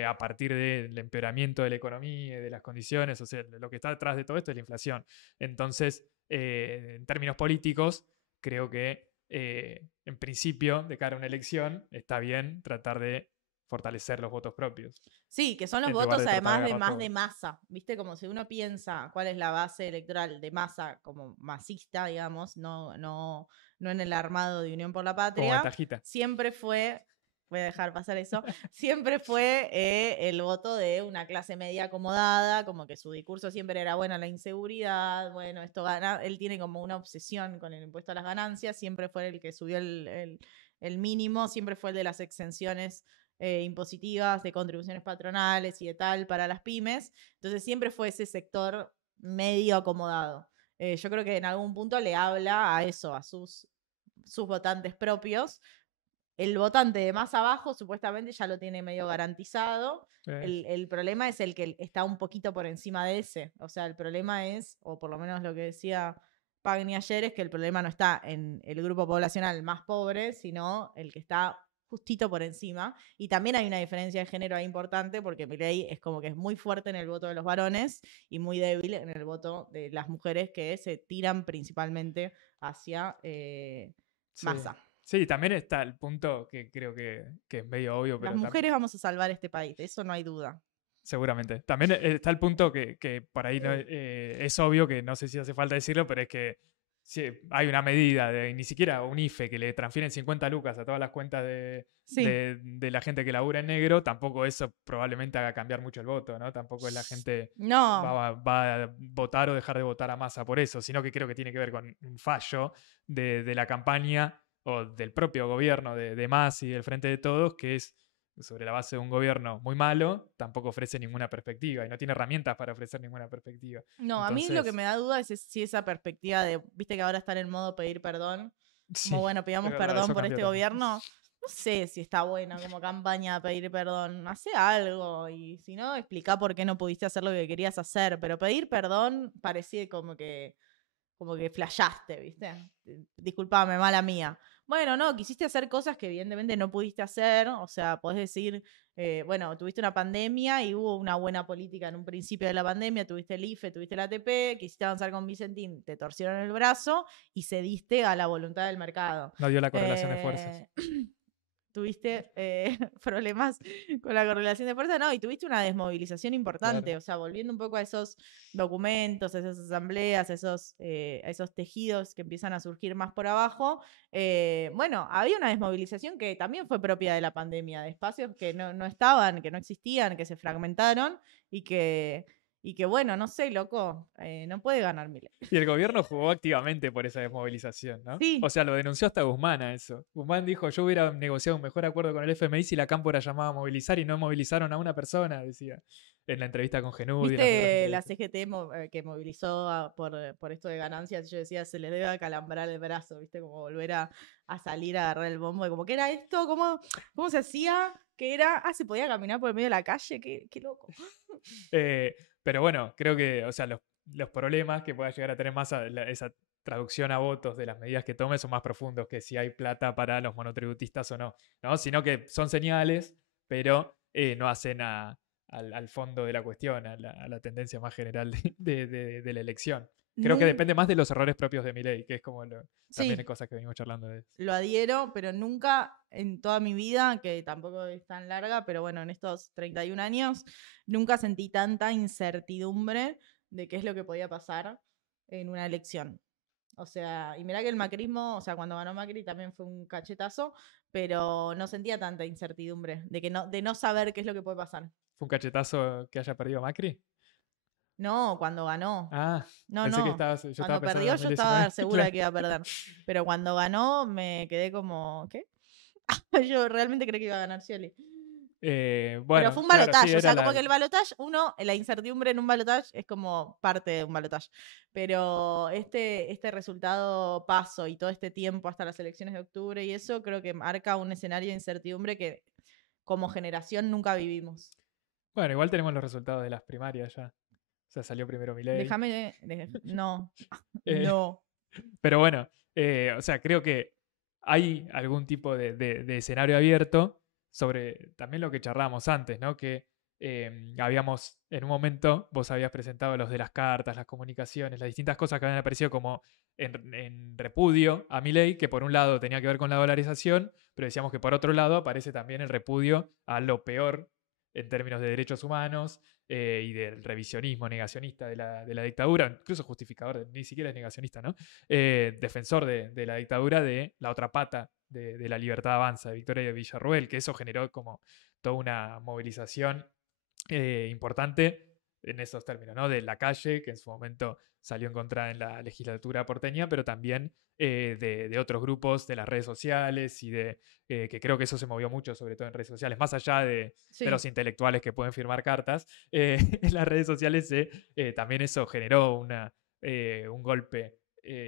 a partir del empeoramiento de la economía y de las condiciones, o sea, lo que está detrás de todo esto es la inflación. Entonces, en términos políticos, creo que en principio, de cara a una elección, está bien tratar de fortalecer los votos propios, sí, que son los en lugar votos de tratar de además de agarrar más de todo. masa, ¿viste? Como si uno piensa cuál es la base electoral de masa como masista, digamos, no en el armado de Unión por la Como Patria, ventajita. siempre fue, voy a dejar pasar eso, siempre fue el voto de una clase media acomodada, como que su discurso siempre era, bueno, la inseguridad, bueno, esto gana, él tiene como una obsesión con el impuesto a las ganancias, siempre fue el que subió el mínimo, siempre fue el de las exenciones impositivas, de contribuciones patronales y de tal para las pymes. Entonces siempre fue ese sector medio acomodado. Yo creo que en algún punto le habla a eso, a sus votantes propios. El votante de más abajo supuestamente ya lo tiene medio garantizado. El problema es el que está un poquito por encima de ese. O sea, el problema es, o por lo menos lo que decía Pagni ayer, es que el problema no está en el grupo poblacional más pobre, sino el que está justito por encima. Y también hay una diferencia de género ahí importante, porque Milei es como que es muy fuerte en el voto de los varones y muy débil en el voto de las mujeres que se tiran principalmente hacia Sí. Massa. Sí, también está el punto que creo que es medio obvio, Las pero mujeres vamos a salvar este país, de eso no hay duda. seguramente. También está el punto que por ahí no, es obvio, que no sé si hace falta decirlo, pero es que sí, hay una medida de ni siquiera un IFE que le transfieren 50 lucas a todas las cuentas Sí. de la gente que labura en negro, tampoco eso probablemente haga cambiar mucho el voto, ¿no? Tampoco la gente No, va a votar o dejar de votar a Massa por eso, sino que creo que tiene que ver con un fallo de la campaña o del propio gobierno de Massa y del Frente de Todos, que es sobre la base de un gobierno muy malo, tampoco ofrece ninguna perspectiva y no tiene herramientas para ofrecer ninguna perspectiva. no, a mí lo que Entonces, me da duda es si esa perspectiva de, viste que ahora están en modo pedir perdón, como sí, bueno, es pidamos verdad, perdón eso por cambió este también. gobierno, no sé si está buena como campaña de pedir perdón, hace algo y si no, explica por qué no pudiste hacer lo que querías hacer, pero pedir perdón parecía como que flashaste, ¿viste? Disculpame, mala mía. Bueno, no, quisiste hacer cosas que evidentemente no pudiste hacer, o sea, podés decir, bueno, tuviste una pandemia y hubo una buena política en un principio de la pandemia, tuviste el IFE, tuviste el ATP, quisiste avanzar con Vicentín, te torcieron el brazo y cediste a la voluntad del mercado. No dio la correlación de fuerzas. Eh, tuviste problemas con la correlación de fuerza, no, y tuviste una desmovilización Claro. importante, o sea, volviendo un poco a esos documentos, a esas asambleas, a esos tejidos que empiezan a surgir más por abajo, bueno, había una desmovilización que también fue propia de la pandemia, de espacios que no estaban, que no existían, que se fragmentaron y que bueno, no sé, loco, no puede ganar Milei. Y el gobierno jugó activamente por esa desmovilización, ¿no? O Sí, sea, lo denunció hasta Guzmán a eso. Guzmán dijo, yo hubiera negociado un mejor acuerdo con el FMI si la Cámpora llamaba a movilizar y no movilizaron a una persona, decía, en la entrevista con Genud y en las otras ¿viste la entrevistas. CGT que movilizó por esto de ganancias? Yo decía, se les debe acalambrar el brazo, ¿viste? Como volver a salir a agarrar el bombo. Y como, ¿qué era esto? ¿Cómo se hacía? ¿Qué era? Ah, se podía caminar por el medio de la calle. Qué loco. Pero bueno, creo que, o sea, los problemas que pueda llegar a tener más esa traducción a votos de las medidas que tome son más profundos que si hay plata para los monotributistas o no, ¿no? Sino que son señales, pero no hacen al fondo de la cuestión, a la tendencia más general de la elección. Creo que Nun- depende más de los errores propios de Milei, que es como también hay sí, cosas que venimos charlando de. lo adhiero, pero nunca en toda mi vida, que tampoco es tan larga, pero bueno, en estos 31 años, nunca sentí tanta incertidumbre de qué es lo que podía pasar en una elección. O sea, y mirá que el macrismo, o sea, cuando ganó Macri también fue un cachetazo, pero no sentía tanta incertidumbre de no saber qué es lo que puede pasar. ¿Fue un cachetazo que haya perdido Macri? No, cuando ganó. Ah, No, pensé que no. estabas, yo Cuando estaba pensando perdió en yo 2019. estaba segura Claro. de que iba a perder. Pero cuando ganó me quedé como, ¿qué? Yo realmente creí que iba a ganar Scioli. Pero Bueno, fue un claro, sí, balotaje, o era sea, como la... que el balotaje, la incertidumbre en un balotaje es como parte de un balotaje. Pero este resultado paso y todo este tiempo hasta las elecciones de octubre y eso creo que marca un escenario de incertidumbre que como generación nunca vivimos. Bueno, igual tenemos los resultados de las primarias ya. O sea, salió primero Milei. No, Eh, no. pero bueno, o sea, creo que hay algún tipo de escenario abierto sobre también lo que charlábamos antes, ¿no? Que habíamos, en un momento, vos habías presentado los de las cartas, las comunicaciones, las distintas cosas que habían aparecido como en repudio a Milei, que por un lado tenía que ver con la dolarización, pero decíamos que por otro lado aparece también el repudio a lo peor en términos de derechos humanos y del revisionismo negacionista de la dictadura, incluso justificador, ni siquiera es negacionista, ¿no? Defensor de la dictadura de la otra pata de la libertad avanza, de Victoria de Villarroel, que eso generó como toda una movilización importante en esos términos, ¿no? De la calle, que en su momento salió en contra en la legislatura porteña, pero también de otros grupos, de las redes sociales y que creo que eso se movió mucho, sobre todo en redes sociales, más allá de Sí. los intelectuales que pueden firmar cartas, en las redes sociales también eso generó un golpe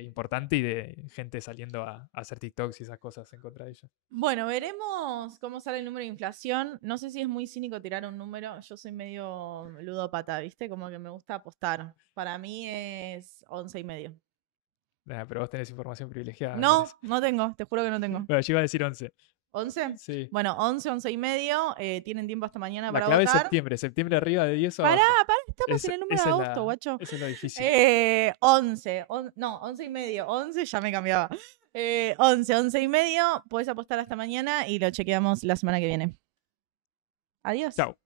importante y de gente saliendo a hacer TikToks y esas cosas en contra de ella. Bueno, veremos cómo sale el número de inflación. No sé si es muy cínico tirar un número. Yo soy medio ludópata, ¿viste? Como que me gusta apostar. Para mí es 11,5. Pero vos tenés información privilegiada, me No, parece. no tengo, te juro que no tengo. Bueno, yo iba a decir 11. ¿11? Sí. Bueno, 11,5. Tienen tiempo hasta mañana La para clave es votar. septiembre. Septiembre arriba de 10 o Pará, abajo. estamos en el número de agosto, guacho. Eso es lo difícil. 11. No, 11,5. 11 ya me cambiaba. 11,5. Puedes apostar hasta mañana y lo chequeamos la semana que viene. Adiós. Chao.